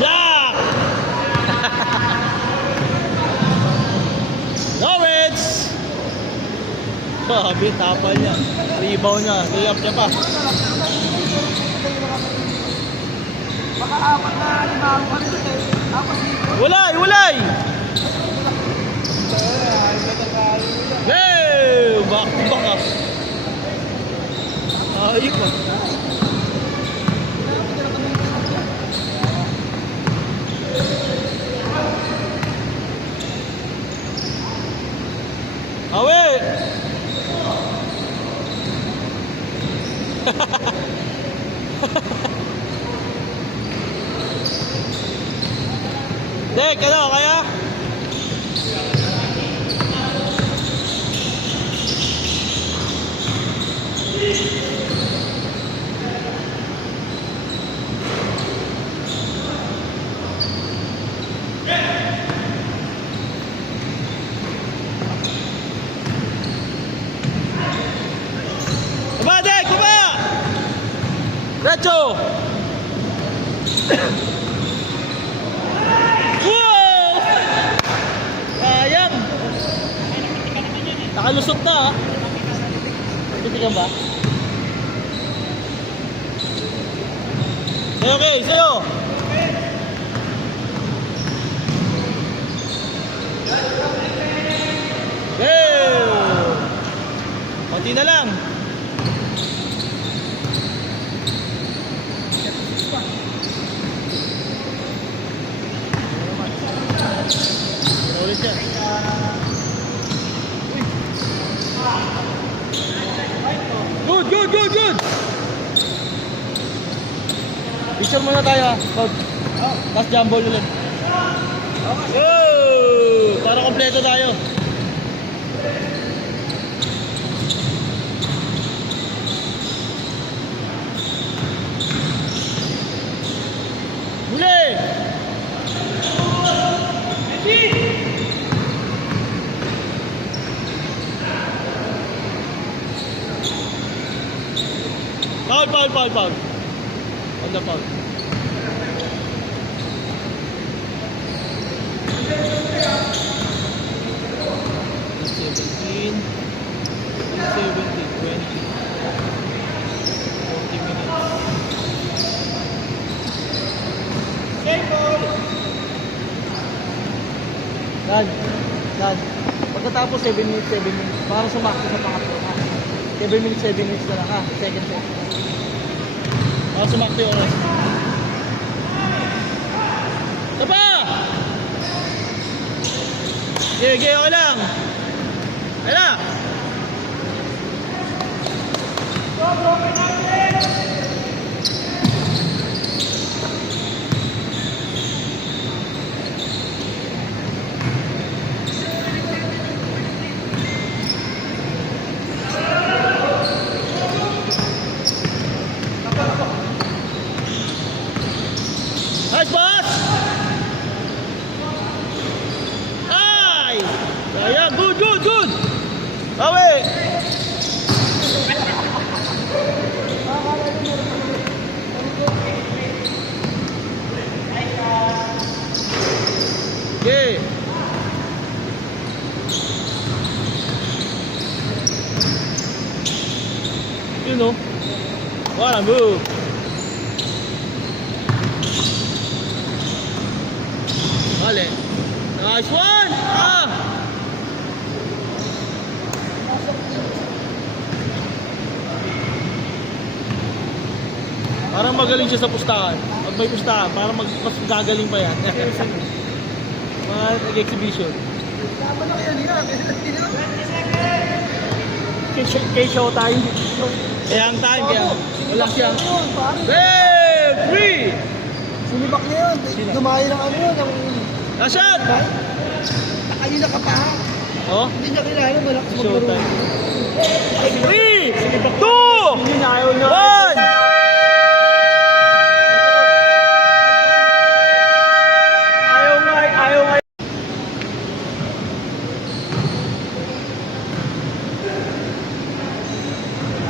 Black! Lawrence! Sabi, tapal niya. Rebound niya. Layup niya pa. Walay! Walay! Hey! Back to back ah. Ayok ah. Awe! Dek, ano, kaya? Kuba, Dek, kuba! Recho! Wow! Sayang! Nakalusot na ah. Titigan ba? Okay, okay, sa'yo! Hey! Konti na lang! Ulit yan. Good, good, good, good! Picture muna tayo, Coach. Tapos jumbo ulit. Wow! Para kompleto tayo. Muli! Foul, foul, foul, foul. On the foul. $17, $20, 40 minutes. Dad. Dad. Pagkatapos 7 minutes, 7 minutes. Para sumakto sa pangatlo. Ha? 7 minutes, 7 minutes na lang. Ha? Second set. Para sumakto yung oras. Tapa! Okay, okay lang. Ayun na. Nice pass! Ay! Ayan, good, good, good! Bawi! Okay. You know. Wanna move. Vale. Nice one! Ah! Parang magaling siya sa pustahan. Pag may pustahan, parang mas gagaling pa yan. Mga nag-exhibition. Tama na kaya nila. Kay showtime. Kaya ang time, kaya wala siyang... Hey! Free! Sinibak na yun. Dumayo ng ano yun. Nashot! Kanina ka pa. Oh? Hindi niya kilala. Malakas maglaro. Showtime. 3! 2! 1!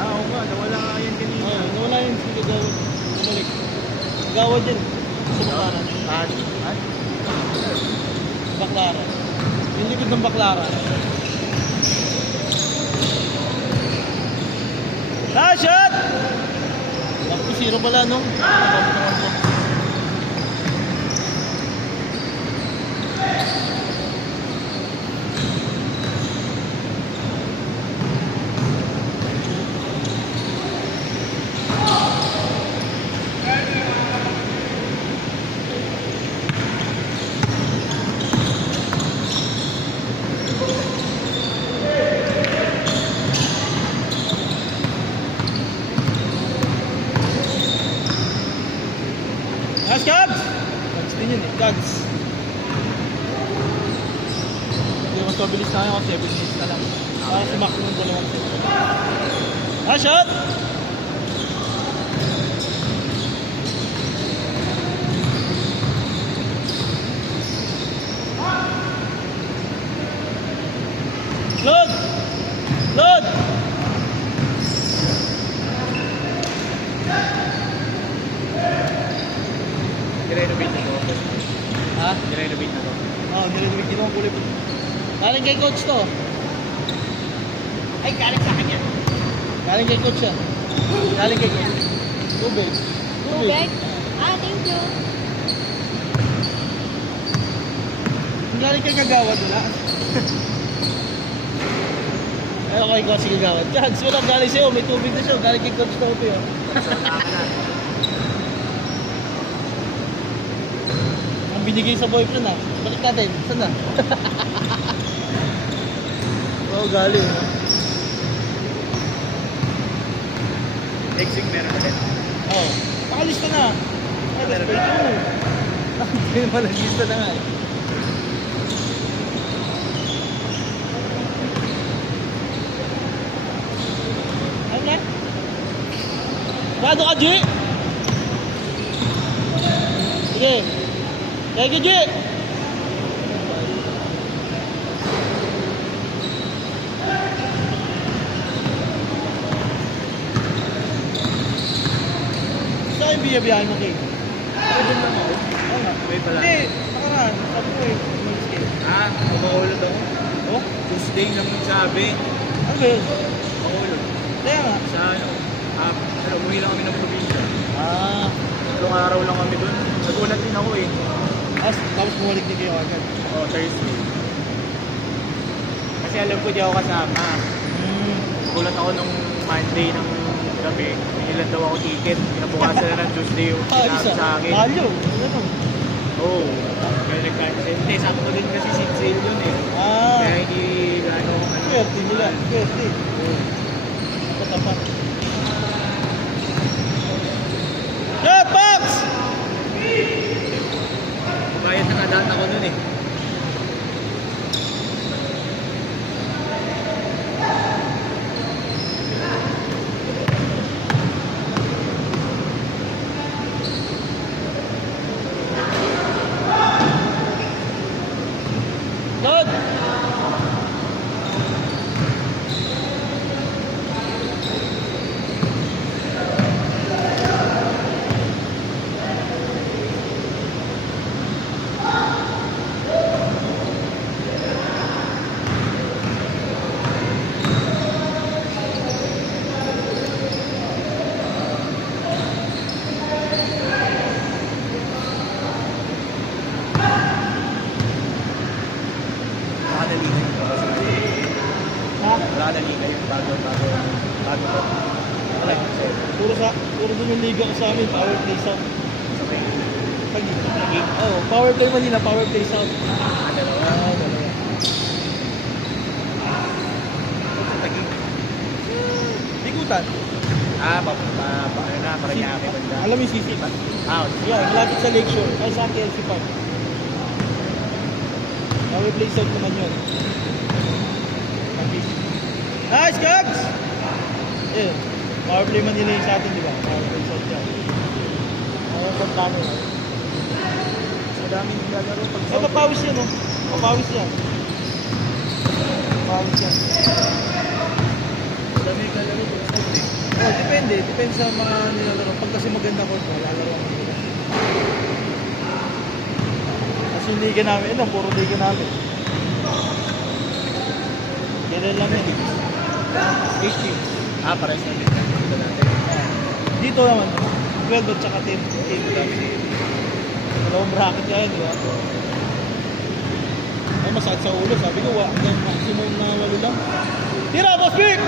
Oo nga, nawala nga yan kanina. Oh, nawala yun si Gawad. Bumalik. Gawad din. Sa Baklaran. Baklaran. Yung likod ng Baklaran. Ah, shot! Bakit 0 pala, no? Pabutangan ko. Nice, Cubs! Cubs din yun eh, Cubs. Hindi mas mabilis na ako, 7 minutes na lang. Para si Mac ng dalawang set. Nice shot! Load! Load! Nirenovate na to. Ha? Nirenovate na to. Oo, nirenovate din ako kulay. Galing kay coach to. Ay, galing sa akin yan. Galing kay coach yan. Galing kay coach. Tubig. Tubig? Ah, thank you. Galing kay Kagawad wala. Ay, okay ko si Kagawad. Kags, wala galing sa'yo. May tubig na siya. Galing kay coach to. Ang binigay sa boyfriend ah. Bakit natin? Saan na? Oo, galing. Next week meron ulit. Oo. Nakalista na. Ay, that's by two. Hindi naman naglista na nga eh. Ano na? Rado ka, G! Sige. Thank you, G! Saan yung biyabiyahin mo, Kay? Pwede lang ako. Oo nga. May pala. Hindi, nakaraan. Sabi ko eh, umalis kayo. Ah, umuulod ako. Oh? Tuesday lang nagsabi. Ano ba yun? Umuulod. Kaya nga. Sa ano, umuwi lang kami ng probinsya. Ah. 3 araw lang kami doon. Nagulat din ako eh. Tapos bumalik din kayo agad. Oh, Thursday. Kasi alam ko di ako kasama. Kulat ako nung Monday ng gabi. Pinilan daw ako ticket. Kinabukasan na ng Tuesday yung sinabi sa akin. Talyo. Ano? Oo. Kaya nag-cancel. Hindi, sakto din kasi seat sale yun eh. Ah, Kaya hindi ano. swerte nila. Swerte. Patapat. Shot, Pops! Bayad na nga data ko nun eh. Load! Nakadali na yun. Ha? Nakadali na yun. Bago. Wala. Puro dun yung liga ko sa amin. Power play sound. Pagi. Oo, power play Manila, power play sound. Dalawa. Bigutan. Ano na, Paranaque banda. Alam mo yung sisipan? Okay. Yeah, malapit sa Lakeshore. Ay, sa KLC Park. Power play sound naman yun. Pagi. Nice, Gags! Yeah. Power play Manila yung sa atin, di ba? Power play sound yan. Ano yung plano? Madaming naglalaro pag Eh, mapawis yan, oh. Mapawis yan. Mapawis yan. Madaming naglalaro pag sound eh. Oh, depende. Depende sa mga nilalaro. Pag kasi maganda ko, lalaro ang nila. Kasi yung liga namin, puro liga namin. Kailan lang yan. 8 teams. Pares na din. Dito natin. Dito naman, 12 at saka 10. Dalawang bracket yan, di ba? Ay, masakit sa ulo. Sabi ko, hanggang maximum na 8 lang. Tira, Boss Vic!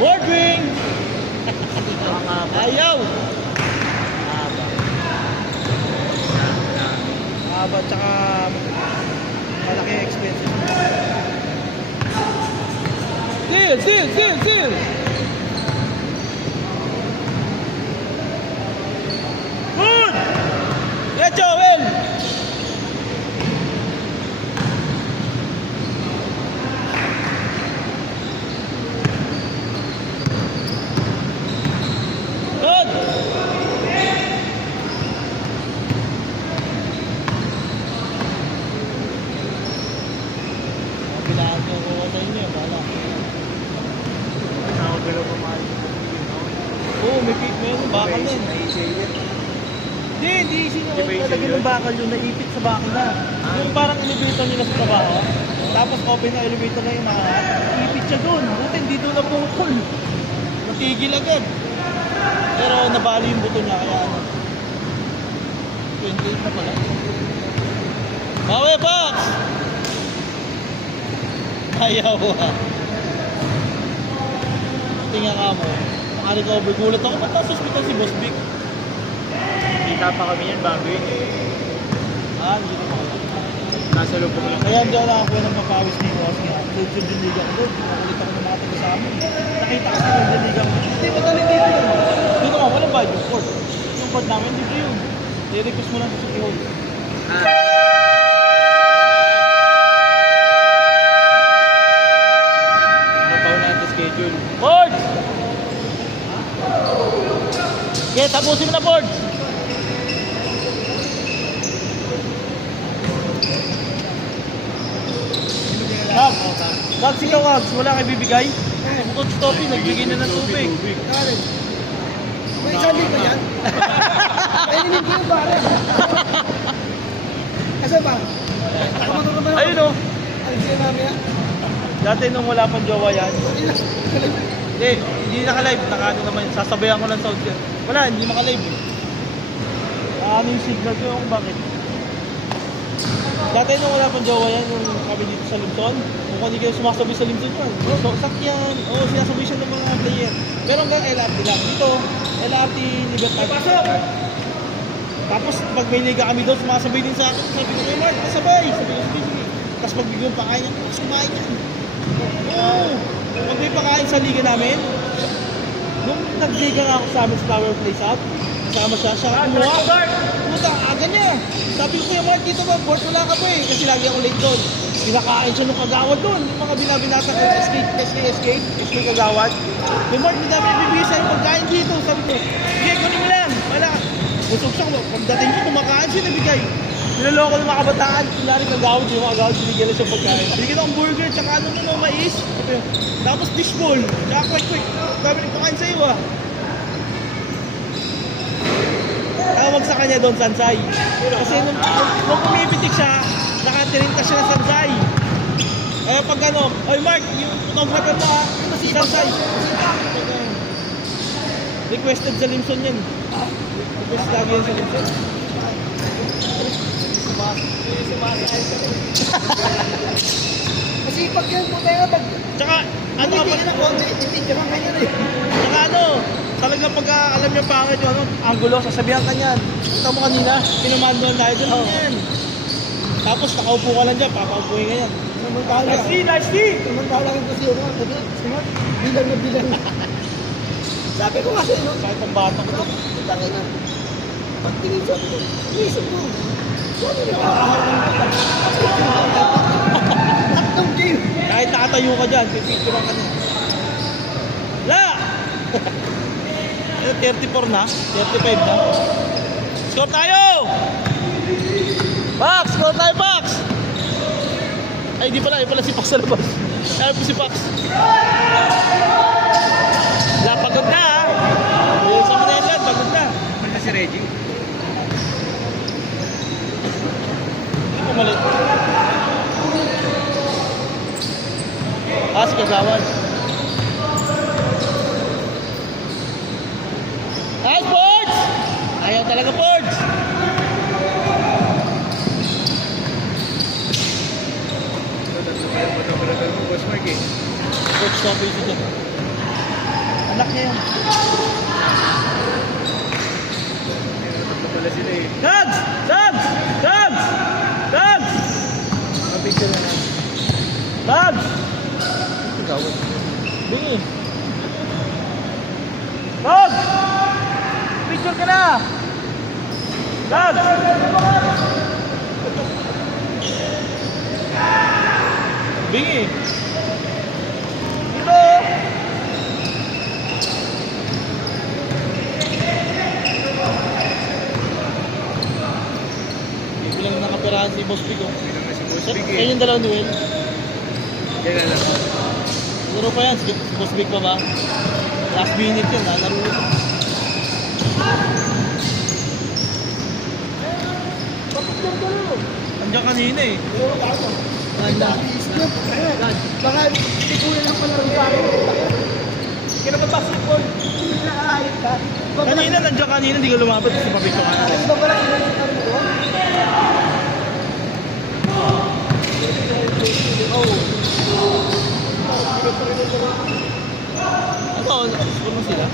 Board ring! Ayaw! Haba, tsaka malaki expenses. Steal! Good! Yeah, Joel! Good! Bilaan ko ko sa inyo, bala. Tawag ko lang pamahal. Oo, may bakal na yun. Hindi easy na. Di ba easy Talaga yun? ng bakal yun, naipit sa bakal na. Yung parang elevator nila sa trabaho, tapos open na elevator na yung nakahat, ipit siya doon. Buti hindi doon na pumukul. Natigil agad. Pero nabali yung buto niya, kaya ano. 28 na pala. Bawi, Pax! Ayaw ah. Tingnan ka mo. Naka-recover. Gulat ako. Ba't nasa hospital si Boss Vic? Kita pa kami yan bago yun eh. Hindi ko makakita. Nasa loob ko lang. Kaya hindi ako nakakuha ng papawis ni Boss niya. Sud yung liga ko doon. Nakulit ako ng mga taga sa amin. Nakita kasi yung liga ko. Hindi ba talaga dito yun? Dito nga, walang bayad yung court. Yung court namin, dito yun. I-request mo lang sa City Hall. Ano pa natin schedule? Board! Okay, tapusin mo na, Board! Dags ikaw, Wags. Wala kayo bibigay? Coach Topi, nagbigay na ng tubig. May isang ba yan? Kainin ko yung pare. Kasi ba? Ayun o. Alis ka namin yan. Dati nung wala pang jowa yan. Hindi naka-live. Naka-ano naman. Sasabayan ko lang sound yan. Wala, hindi maka-live. Ano yung signal ko yung bakit? Dati nung wala pang jowa yan, yung kami dito sa Luzon, Mukhang hindi kayo sumasabi sa Limson yan. So, sakyan. Oo, sinasabi siya ng mga player. Pero hanggang LRT lang. Dito, LRT Libertad. Tapos pag may liga kami doon, sumasabay din sa akin. Sabi ko, Mark, nasabay. Sabi ko, sige. Tapos pag biglang pakain niya, sumain yan. Oo. Pag may pakain sa liga namin, nung nagliga nga ako sa amin sa Flower Place Out, kasama siya kumuha. Puta, aga niya. Sabi ko, Kuya Mark, dito ba? Board wala ka pa eh. Kasi lagi ako late doon. Pinakain siya nung kagawad doon. Yung mga binabinasa ko, SK kagawad. Kuya Mark, hindi namin ibibigay sa'yo pagkain dito. Sabi ko, sige, kunin mo lang. Wala. Busog siya. Pagdating ko, kumakain siya, nabigay. Niloloko ng mga kabataan. Kunwari kagawad, yung mga kagawad, binigyan na siya pagkain. Binigyan akong burger, tsaka ano nun, mais. Tapos fishball. Tsaka quick. Sabi ko, pakain sa'yo ah. Tawag sa kanya doon, Sansay. Kasi nung pumipitik siya, nakatirinta siya ng Sansay. Kaya pag ano, oy Mark, yung photographer mo ha, si Sansay. Requested sa Limson yan. Request lagi yan sa Limson. Kasi pag yan po tayo, pag Tsaka, ano hindi kapag... ka na konti, hindi ka naman yan eh. Tsaka ano, talaga pagka alam niya pangit yung ano, angulo, sasabihan ka niyan. Kita mo kanina, pinumandoan tayo doon yan. Tapos nakaupo ka lang dyan, papaupuhin ka yan. Samantala. Samantala ko kasi ako. Bilang na bilang. Sabi ko kasi, no? Kahit pang bata ko doon. Tangin na. Pagtingin sabi ko, isip ko. Sabi ko, tatlong game. Kahit nakatayo ka dyan, pipicturean ka niya. La! 34 na, 35 na. Score tayo! Pax! Score tayo, Pax! Ay, di pala si Pax sa labas. Ay, po si Pax. La, pagod na ha. Yung sa Manila, pagod na. Ano si Reggie? Hindi ko malit. Si Kagawad. Nice, Fords! Ayaw talaga, Fords! Photographer mo, Boss Mark eh. Fords copy ito dyan. Anak niya yan. Tatlo pala sila eh. Dogs! Dogs! Dogs! Dogs! Mapicture na lang. Dogs! Kagawad. Bingi. Dog! Picture ka na! Dog! Bingi. Dito! Hindi ko lang nakapirahan si Boss Pico. Hindi naman si Boss Kaya Big eh. yung dalawang duel. Yan na lang. Siguro pa yan, si Boss Big pa ba? Last minute yun, nalaro ito. Andiyan kanina eh. Baka hindi ko lang pala rin sa akin. Hindi ka naman basketball. Hindi na kahit ka. Nandiyan kanina, hindi ka lumapit sa papito ka. Iba pala sinasaktan mo doon? Ano, score mo sila?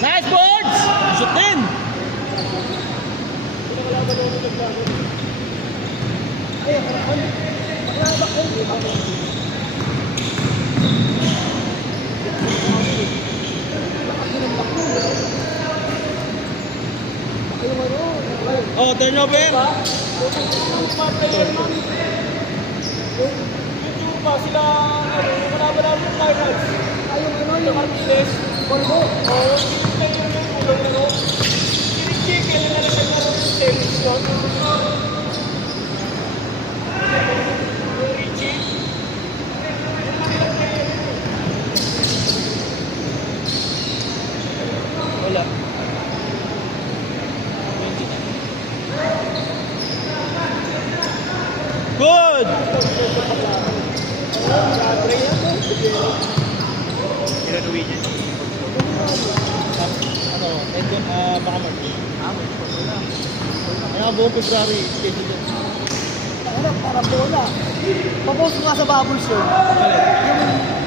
Nice boards! Shoot din! Oh, turnover! Pa sila, yung kalaban namin ng Pirates. Ayun, yung Martinez. Polvo. Oo, yung ulong na no. Chinik-chick, kailan na lang nagkaroon ng tennis yun. Yung Richie. Wala. Good! Grabe yan. Sila Norwegian. Ano, baka mag-trip. Wala. Kaya buong February, schedule yun. Ano, para bola. Papost ko nga sa Bubbles yun.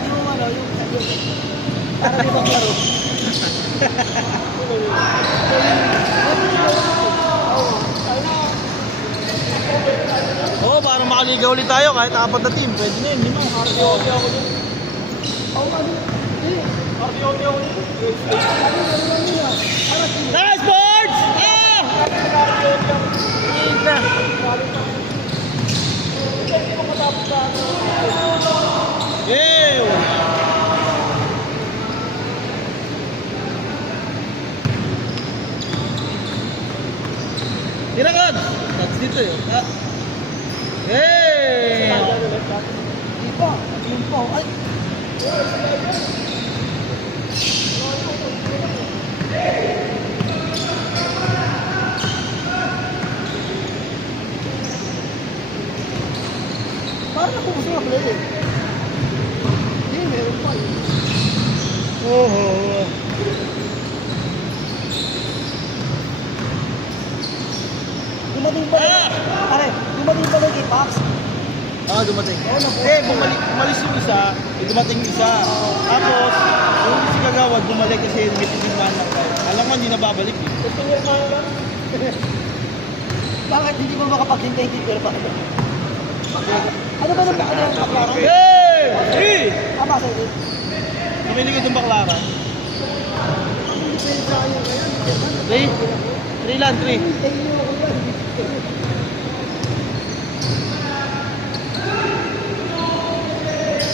Yung ano, yung para di maglaro. Oo, para makaligaw ulit tayo kahit apat na team. Pwede na yun, di ba? Cardio-cardio ako dun. Oo, ano? Hindi. Cardio-cardio ako dun. Nice sports! Ah! Ina. Ew! Tirakan! That's dito yun. Ah. Hey! Iba. Yung po. Ay. Parang ako gusto nga play eh. Hindi, meron pa eh. Oh. Dumating pa Ah! Pare, dumating pa kay Pax. Dumating. Umalis yung isa, dumating yung isa. Tapos, yung si Kagawad bumalik kasi may titingnan lang tayo. Alam ko hindi na babalik eh. Bakit hindi mo makapaghintay dito pa? Ano ba nang baklaran? Hey! Three! Tama sa ito. Namili ko itong baklaran. Three? Three lang, three.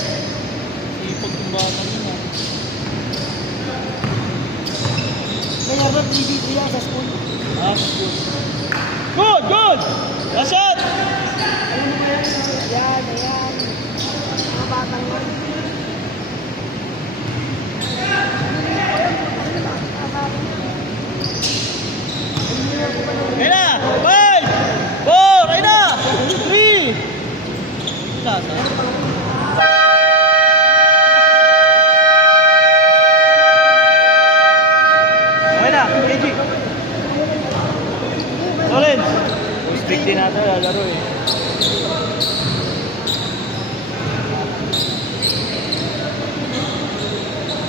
Sipag yung bata nila. Kaya ba BBT yan sa school? Good! Good! Last shot! Yan, ayan. Mga batang yan. Ayun na! 5! 4! Ayun na! 3! Lasa. Okay na, KG. Solid. Big din natin lalaro eh.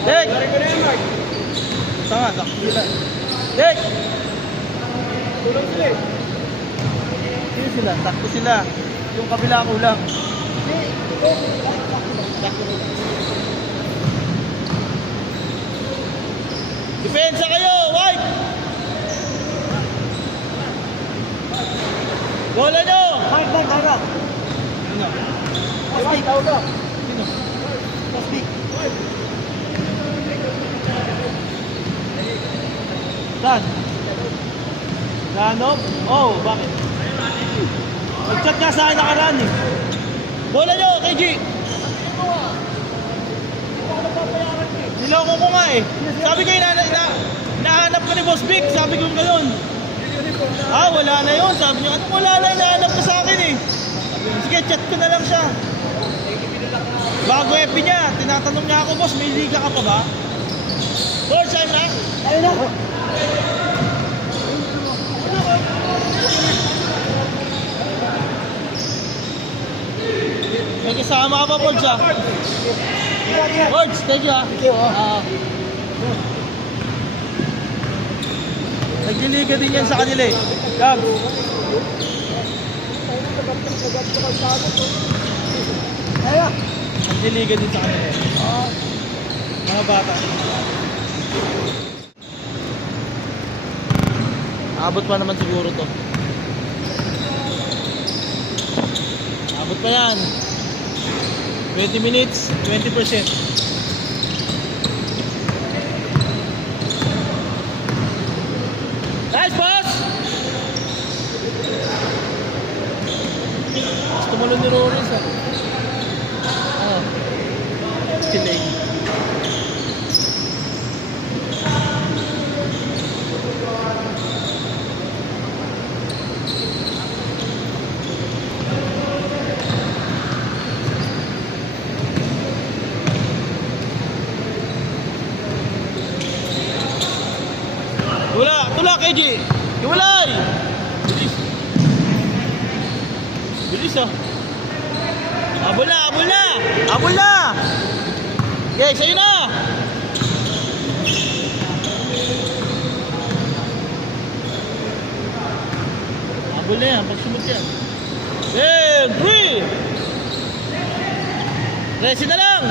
Dek! Tanga, sakto sila. Dek! Tulong sila eh. Sino sila? Sakto sila. Yung kabila kulang. Hindi, ito. Sakto sila. Depensa kayo! White! Bola nyo! Mark, Ano? Ano? Tawag ka. Sino? Speak. Saan? Lanog? Oh, bakit? Nag-chat nga sa akin nakaraan eh. Bola nyo, KG! Niloko ko nga eh. Sabi ko, hinahanap ko ni Boss Vic. Sabi ko gano'n. Wala na yun. Sabi niya, anong wala na, hinahanap ko sa akin eh. Sabi niya, sige, chat ko na lang siya. Bago FB niya, tinatanong niya ako, boss, may liga ka pa ba? First time na? Ayun na. May kasama ka pa, Bords ah. Bords, thank you ah. Thank you, oh. Nagliliga din yan sa kanila eh. Gab. Ayun. Nagliliga din sa kanila eh. Mga bata. Abot pa naman siguro to. Abot pa yan. 20 minutes, 20%. Nice boss! Gusto mo lang ni Rollins ah. Delay. G! Iwalay! Bilis. Bilis ah. Abol na, abol na! Abol na! Okay, sa'yo na! Abol na yan, pag sumot yan. And 3! Resi na lang!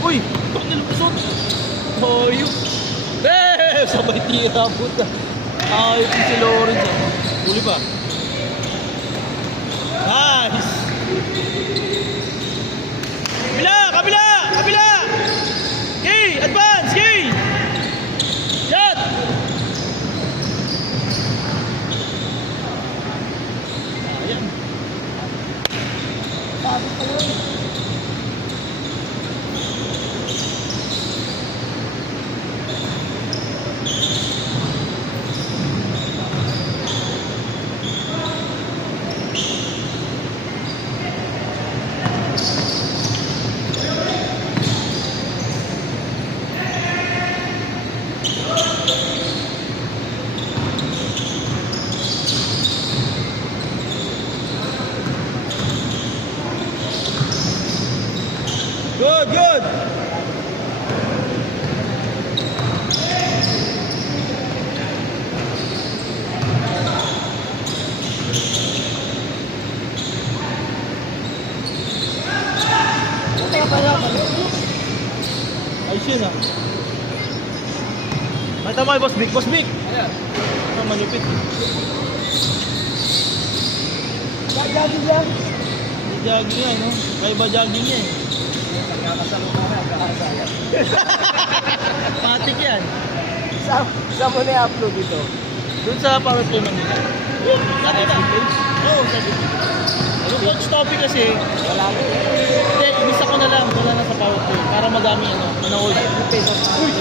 Uy! Ito nilumusot! Ayok! Sabay tira puta! Ayok yung si Lawrence ah! Huli pa! Nice! Kabila! Kabila! Kabila! Okay! Advance! Okay! Shot! Ayan! Sabi ko yun. Good! Good! Kaya pala pala. Ayos yun ah! Ay tama yung Boss Vic! Boss Vic! Ayan. Ah, malupit. Jogging lang. Jogging yan, no? Kaya ba jogging niya eh? Patik yan. Saan mo na-upload ito? Doon sa PowerPoint nila. Sa FB page? Oo, sa FB page. Yung coach topic kasi, Wala na. hindi, ibisa ko na lang. Wala na sa PowerPoint. Para madami manood. Uy!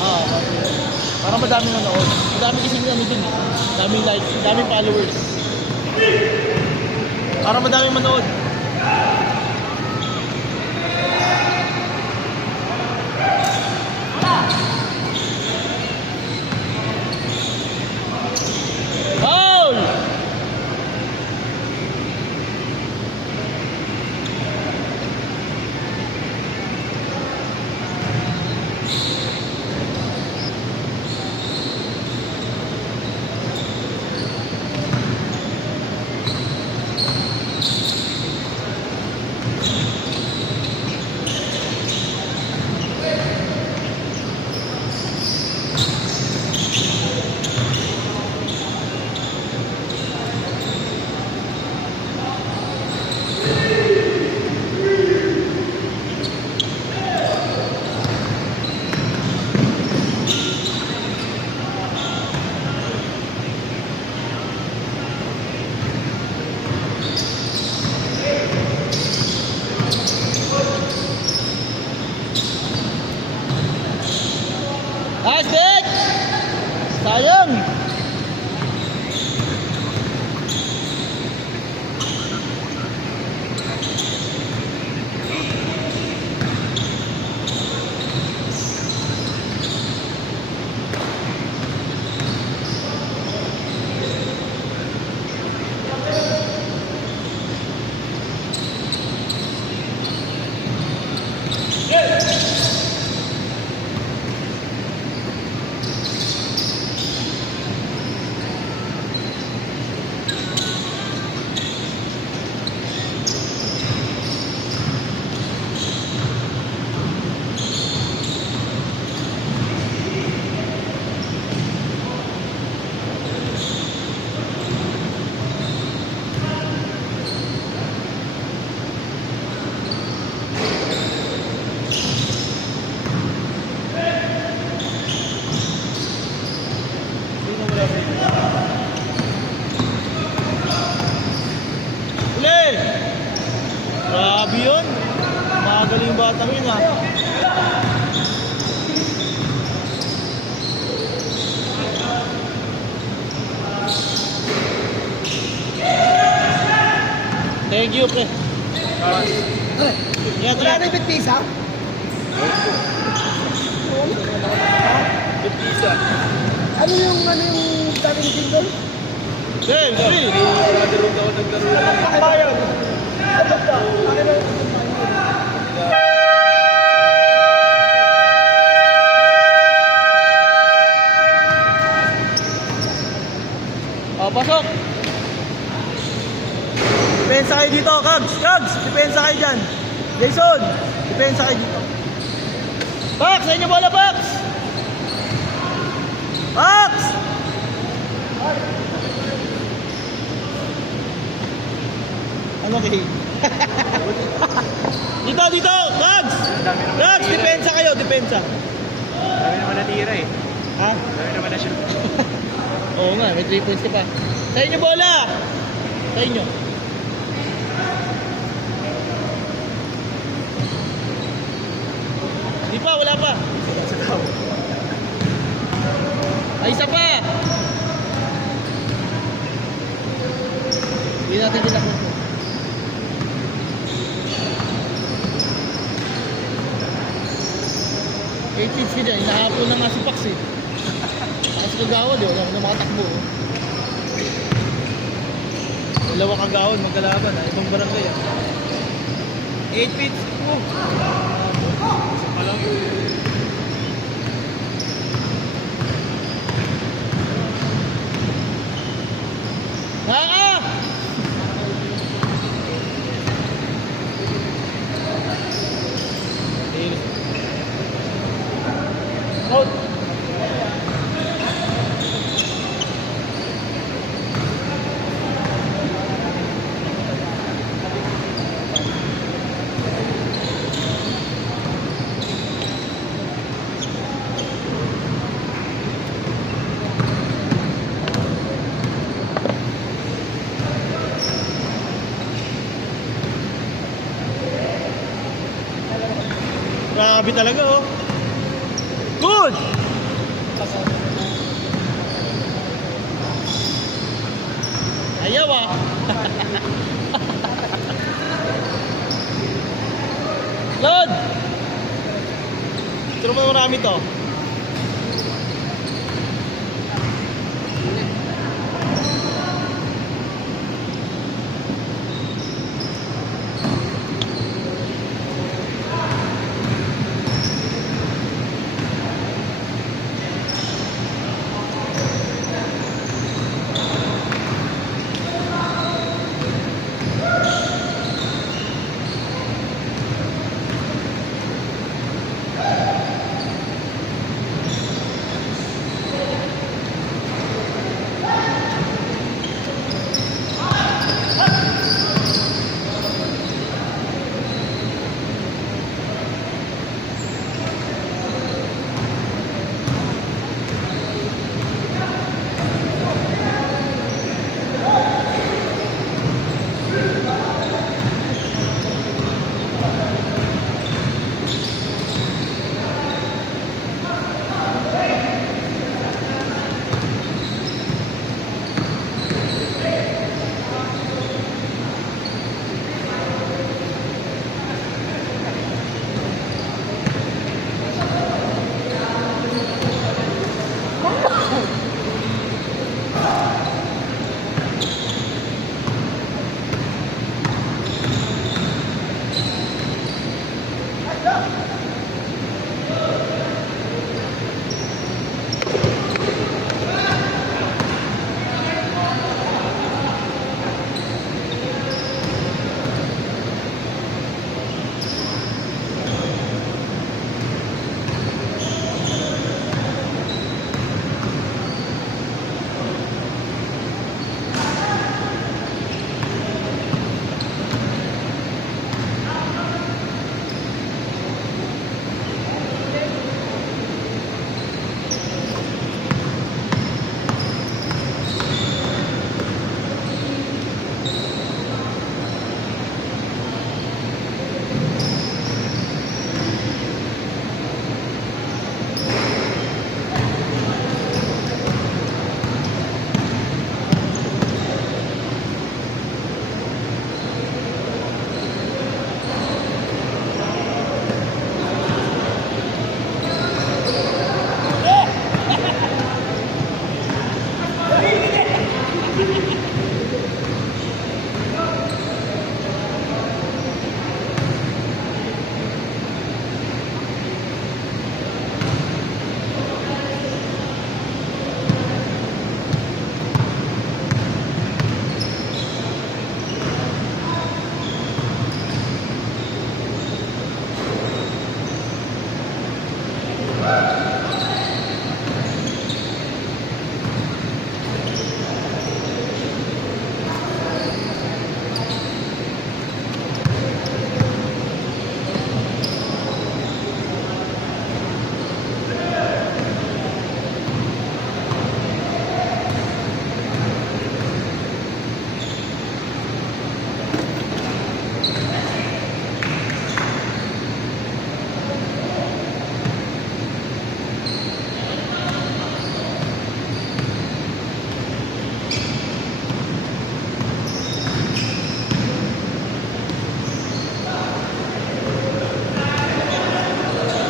Ah, para madami manood. Madami kasi ano dun eh. Daming like, daming followers. Para madami manood. Foul! Nice, Dick! Sayang! Grabe yun. Magaling batang yun ah. Thank you, pre. Ingat, Wala ingat. na yung bitpisa? Ano yung dating din doon? Game, free. Ang bayan. Ano ba? Ano Oh, pasok. Depensa kayo dito, Cubs. Cubs, depensa kayo dyan. Jason, depensa kayo dito. Pax, sa inyo bola, Pax. Pax! Ano kayo? Dito, Cubs. Cubs, depensa kayo, depensa. Dami naman natira eh. Ha? Dami naman na shoot. Oo nga, may 3 points ka pa. Sa inyo bola! Sa inyo. Di pa, wala pa. Ay, isa pa! Hindi natin tinapos mo. Eight feeds ka dyan, hinahapon na nga si Pax eh. Kasi kagawad eh, wala ko na makatakbo. Dalawa kagawad, magkalaban ah, ibang barangay ah. 8 feet. Isa pa lang. Ah! Out! Grabe talaga oh. Good! Ayaw ah. Lord! Turo mo marami to.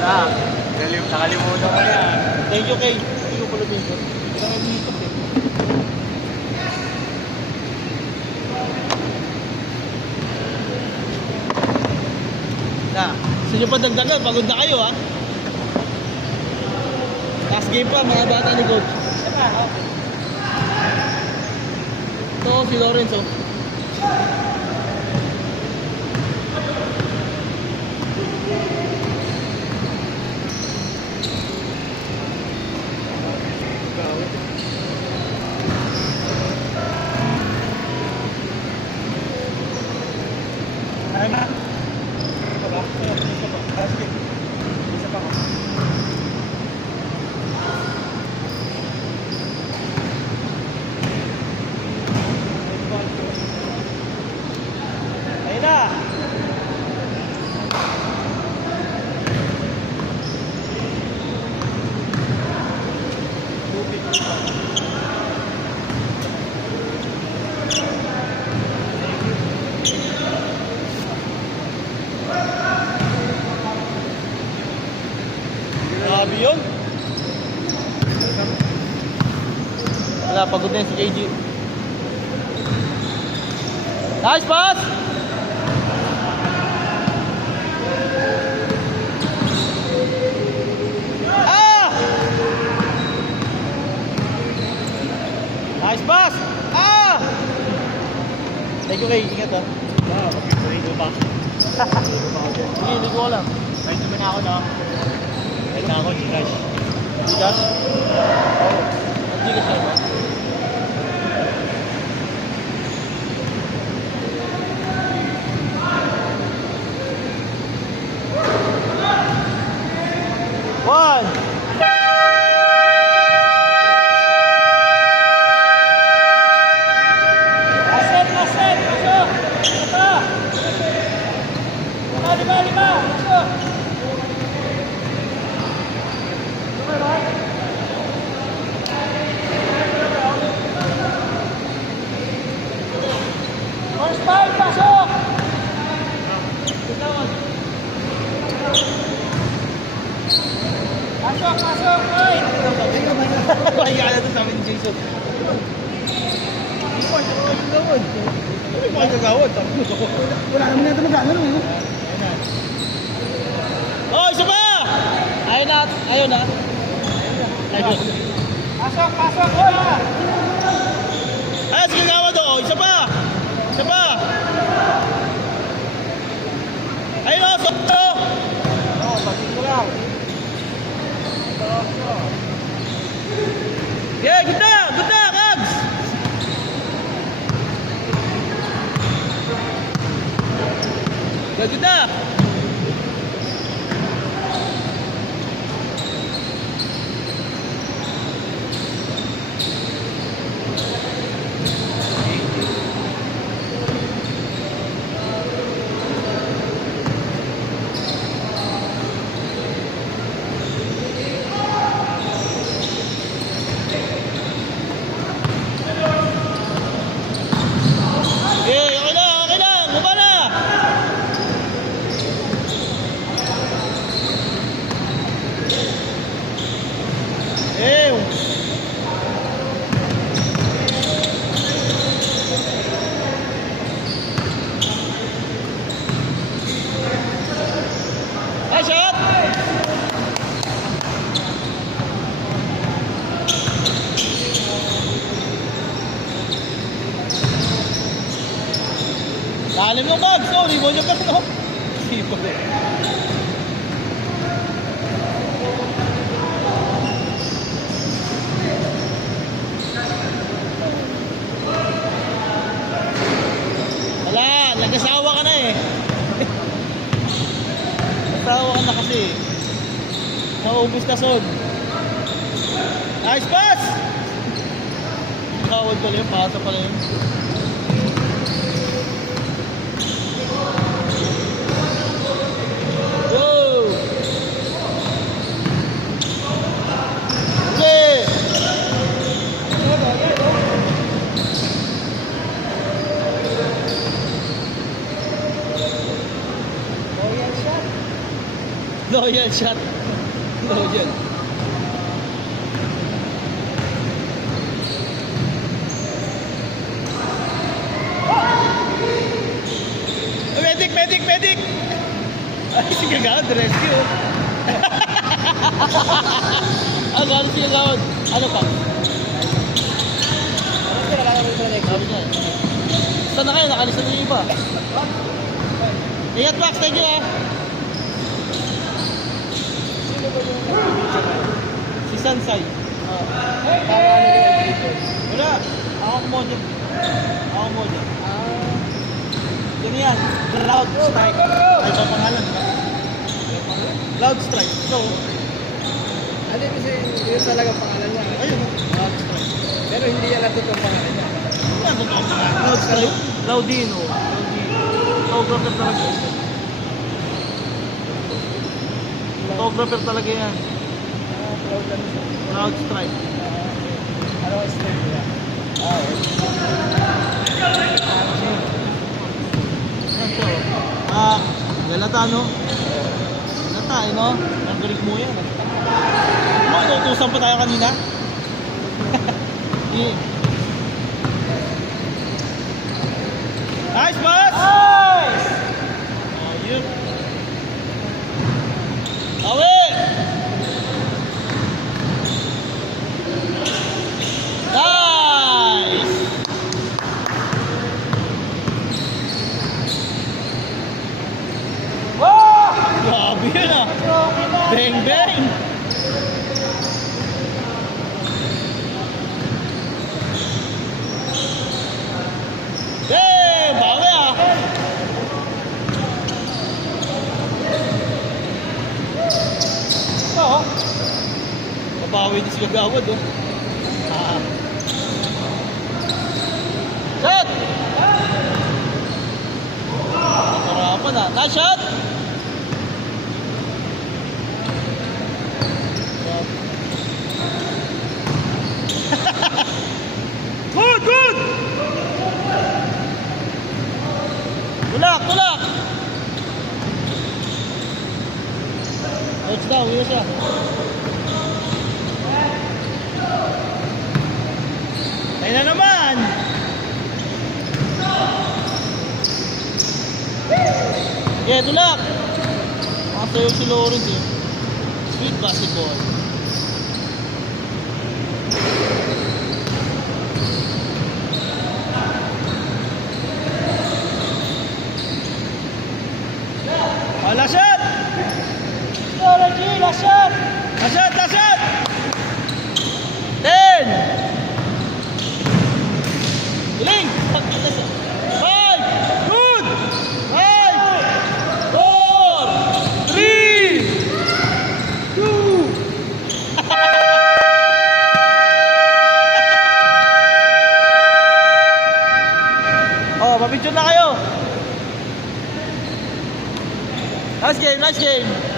Ah, nakalimutan ko yan. Thank you kay. Hindi ko pala dito. Hindi ka dito eh. Na, gusto nyo pa dagdagan, pagod na kayo ha. Last game pa, mga bata ni Coach. Ito, si Lorenzo. Ay, ma. Ayun na. Grabe yun. Wala, pagod na yun si KG. Nice pass! Ah! Nice pass! Ah! Thank you, Kay. Ingat ha. Wow, dito ba? Sige, hindi ko alam. Kahit naman ako na. Kahit na ako, Gcash. Gcash? Oo. Ang Gcash na ba? One! Aset, aset, pasok! Ito! Lima! Pasok! First five, pasok! Pasok, pasok, oy! Pahiya na ito sa amin ni Jason. Ano pa yung kagawad? Wala naman na ito magkano, no? Oh, isa pa! Ayun na. Ayun na. Ayun. Pasok, pasok, oy! Ay, sige kagawad oh. Isa pa! Isa pa! Ayun o, Soto! Oh, pagin ko lang. Yeah, ganda! Ganda, Kags! Ganda! Okay, okay lang. Baba na! Ew! Nice shot! Lalim ng bag, sorry, mo yung no? Sipo. Wala, nag-asawa ka na eh. Nag-asawa ka na kasi. Maubos na son. Nice pass! Kawad pala yun, pasa pala yun. Go! Okay! No, Loyal shot. Loyal. Medic, medic, medic! Ay, si Kagawad, rescue. Ano, ano si Kagawad? Ano pa? Sabi niya. Saan na kayo? Nakalis na yung iba. Ingat, Max. Thank you, ah. Si Sansay. Wala. Ako modem. Ako modem. Ganyan. Cloud Strike. Ay, ba pangalan? Cloud Strike. So, Ano kasi yun talaga pangalan niya. ayun. Cloud Strike. Pero hindi yan natutong pangalan niya. Ano ba ito? Cloud Strike? Claudino. Photographer talaga. Photographer talaga yan. Cloud Strike. Ano ang step niya? Galata, no? Galata, eh, no? Ang galing mo yan. Ano, inutusan pa tayo kanina? Nice, boss! Nice! Ayun. Awe! Nice! Grabe yun, ah! Bang, bang! Hey! Bawi, ah! Oo. Mabawi din si Kagawad, oh. Ah. Shot! Nakarapan, ah. Nice shot! Good, good! Tulak, tulak! Touchdown, yun siya. Ayun na naman! Yeah, tulak! Makasayaw si Lawrence, eh. Sweet basketball. Last shot! Last shot! Last shot! Last shot! 10! Galing! 5! Good! 5! 4! 3! 2! Oh, mapicture na kayo! Nice game, nice game!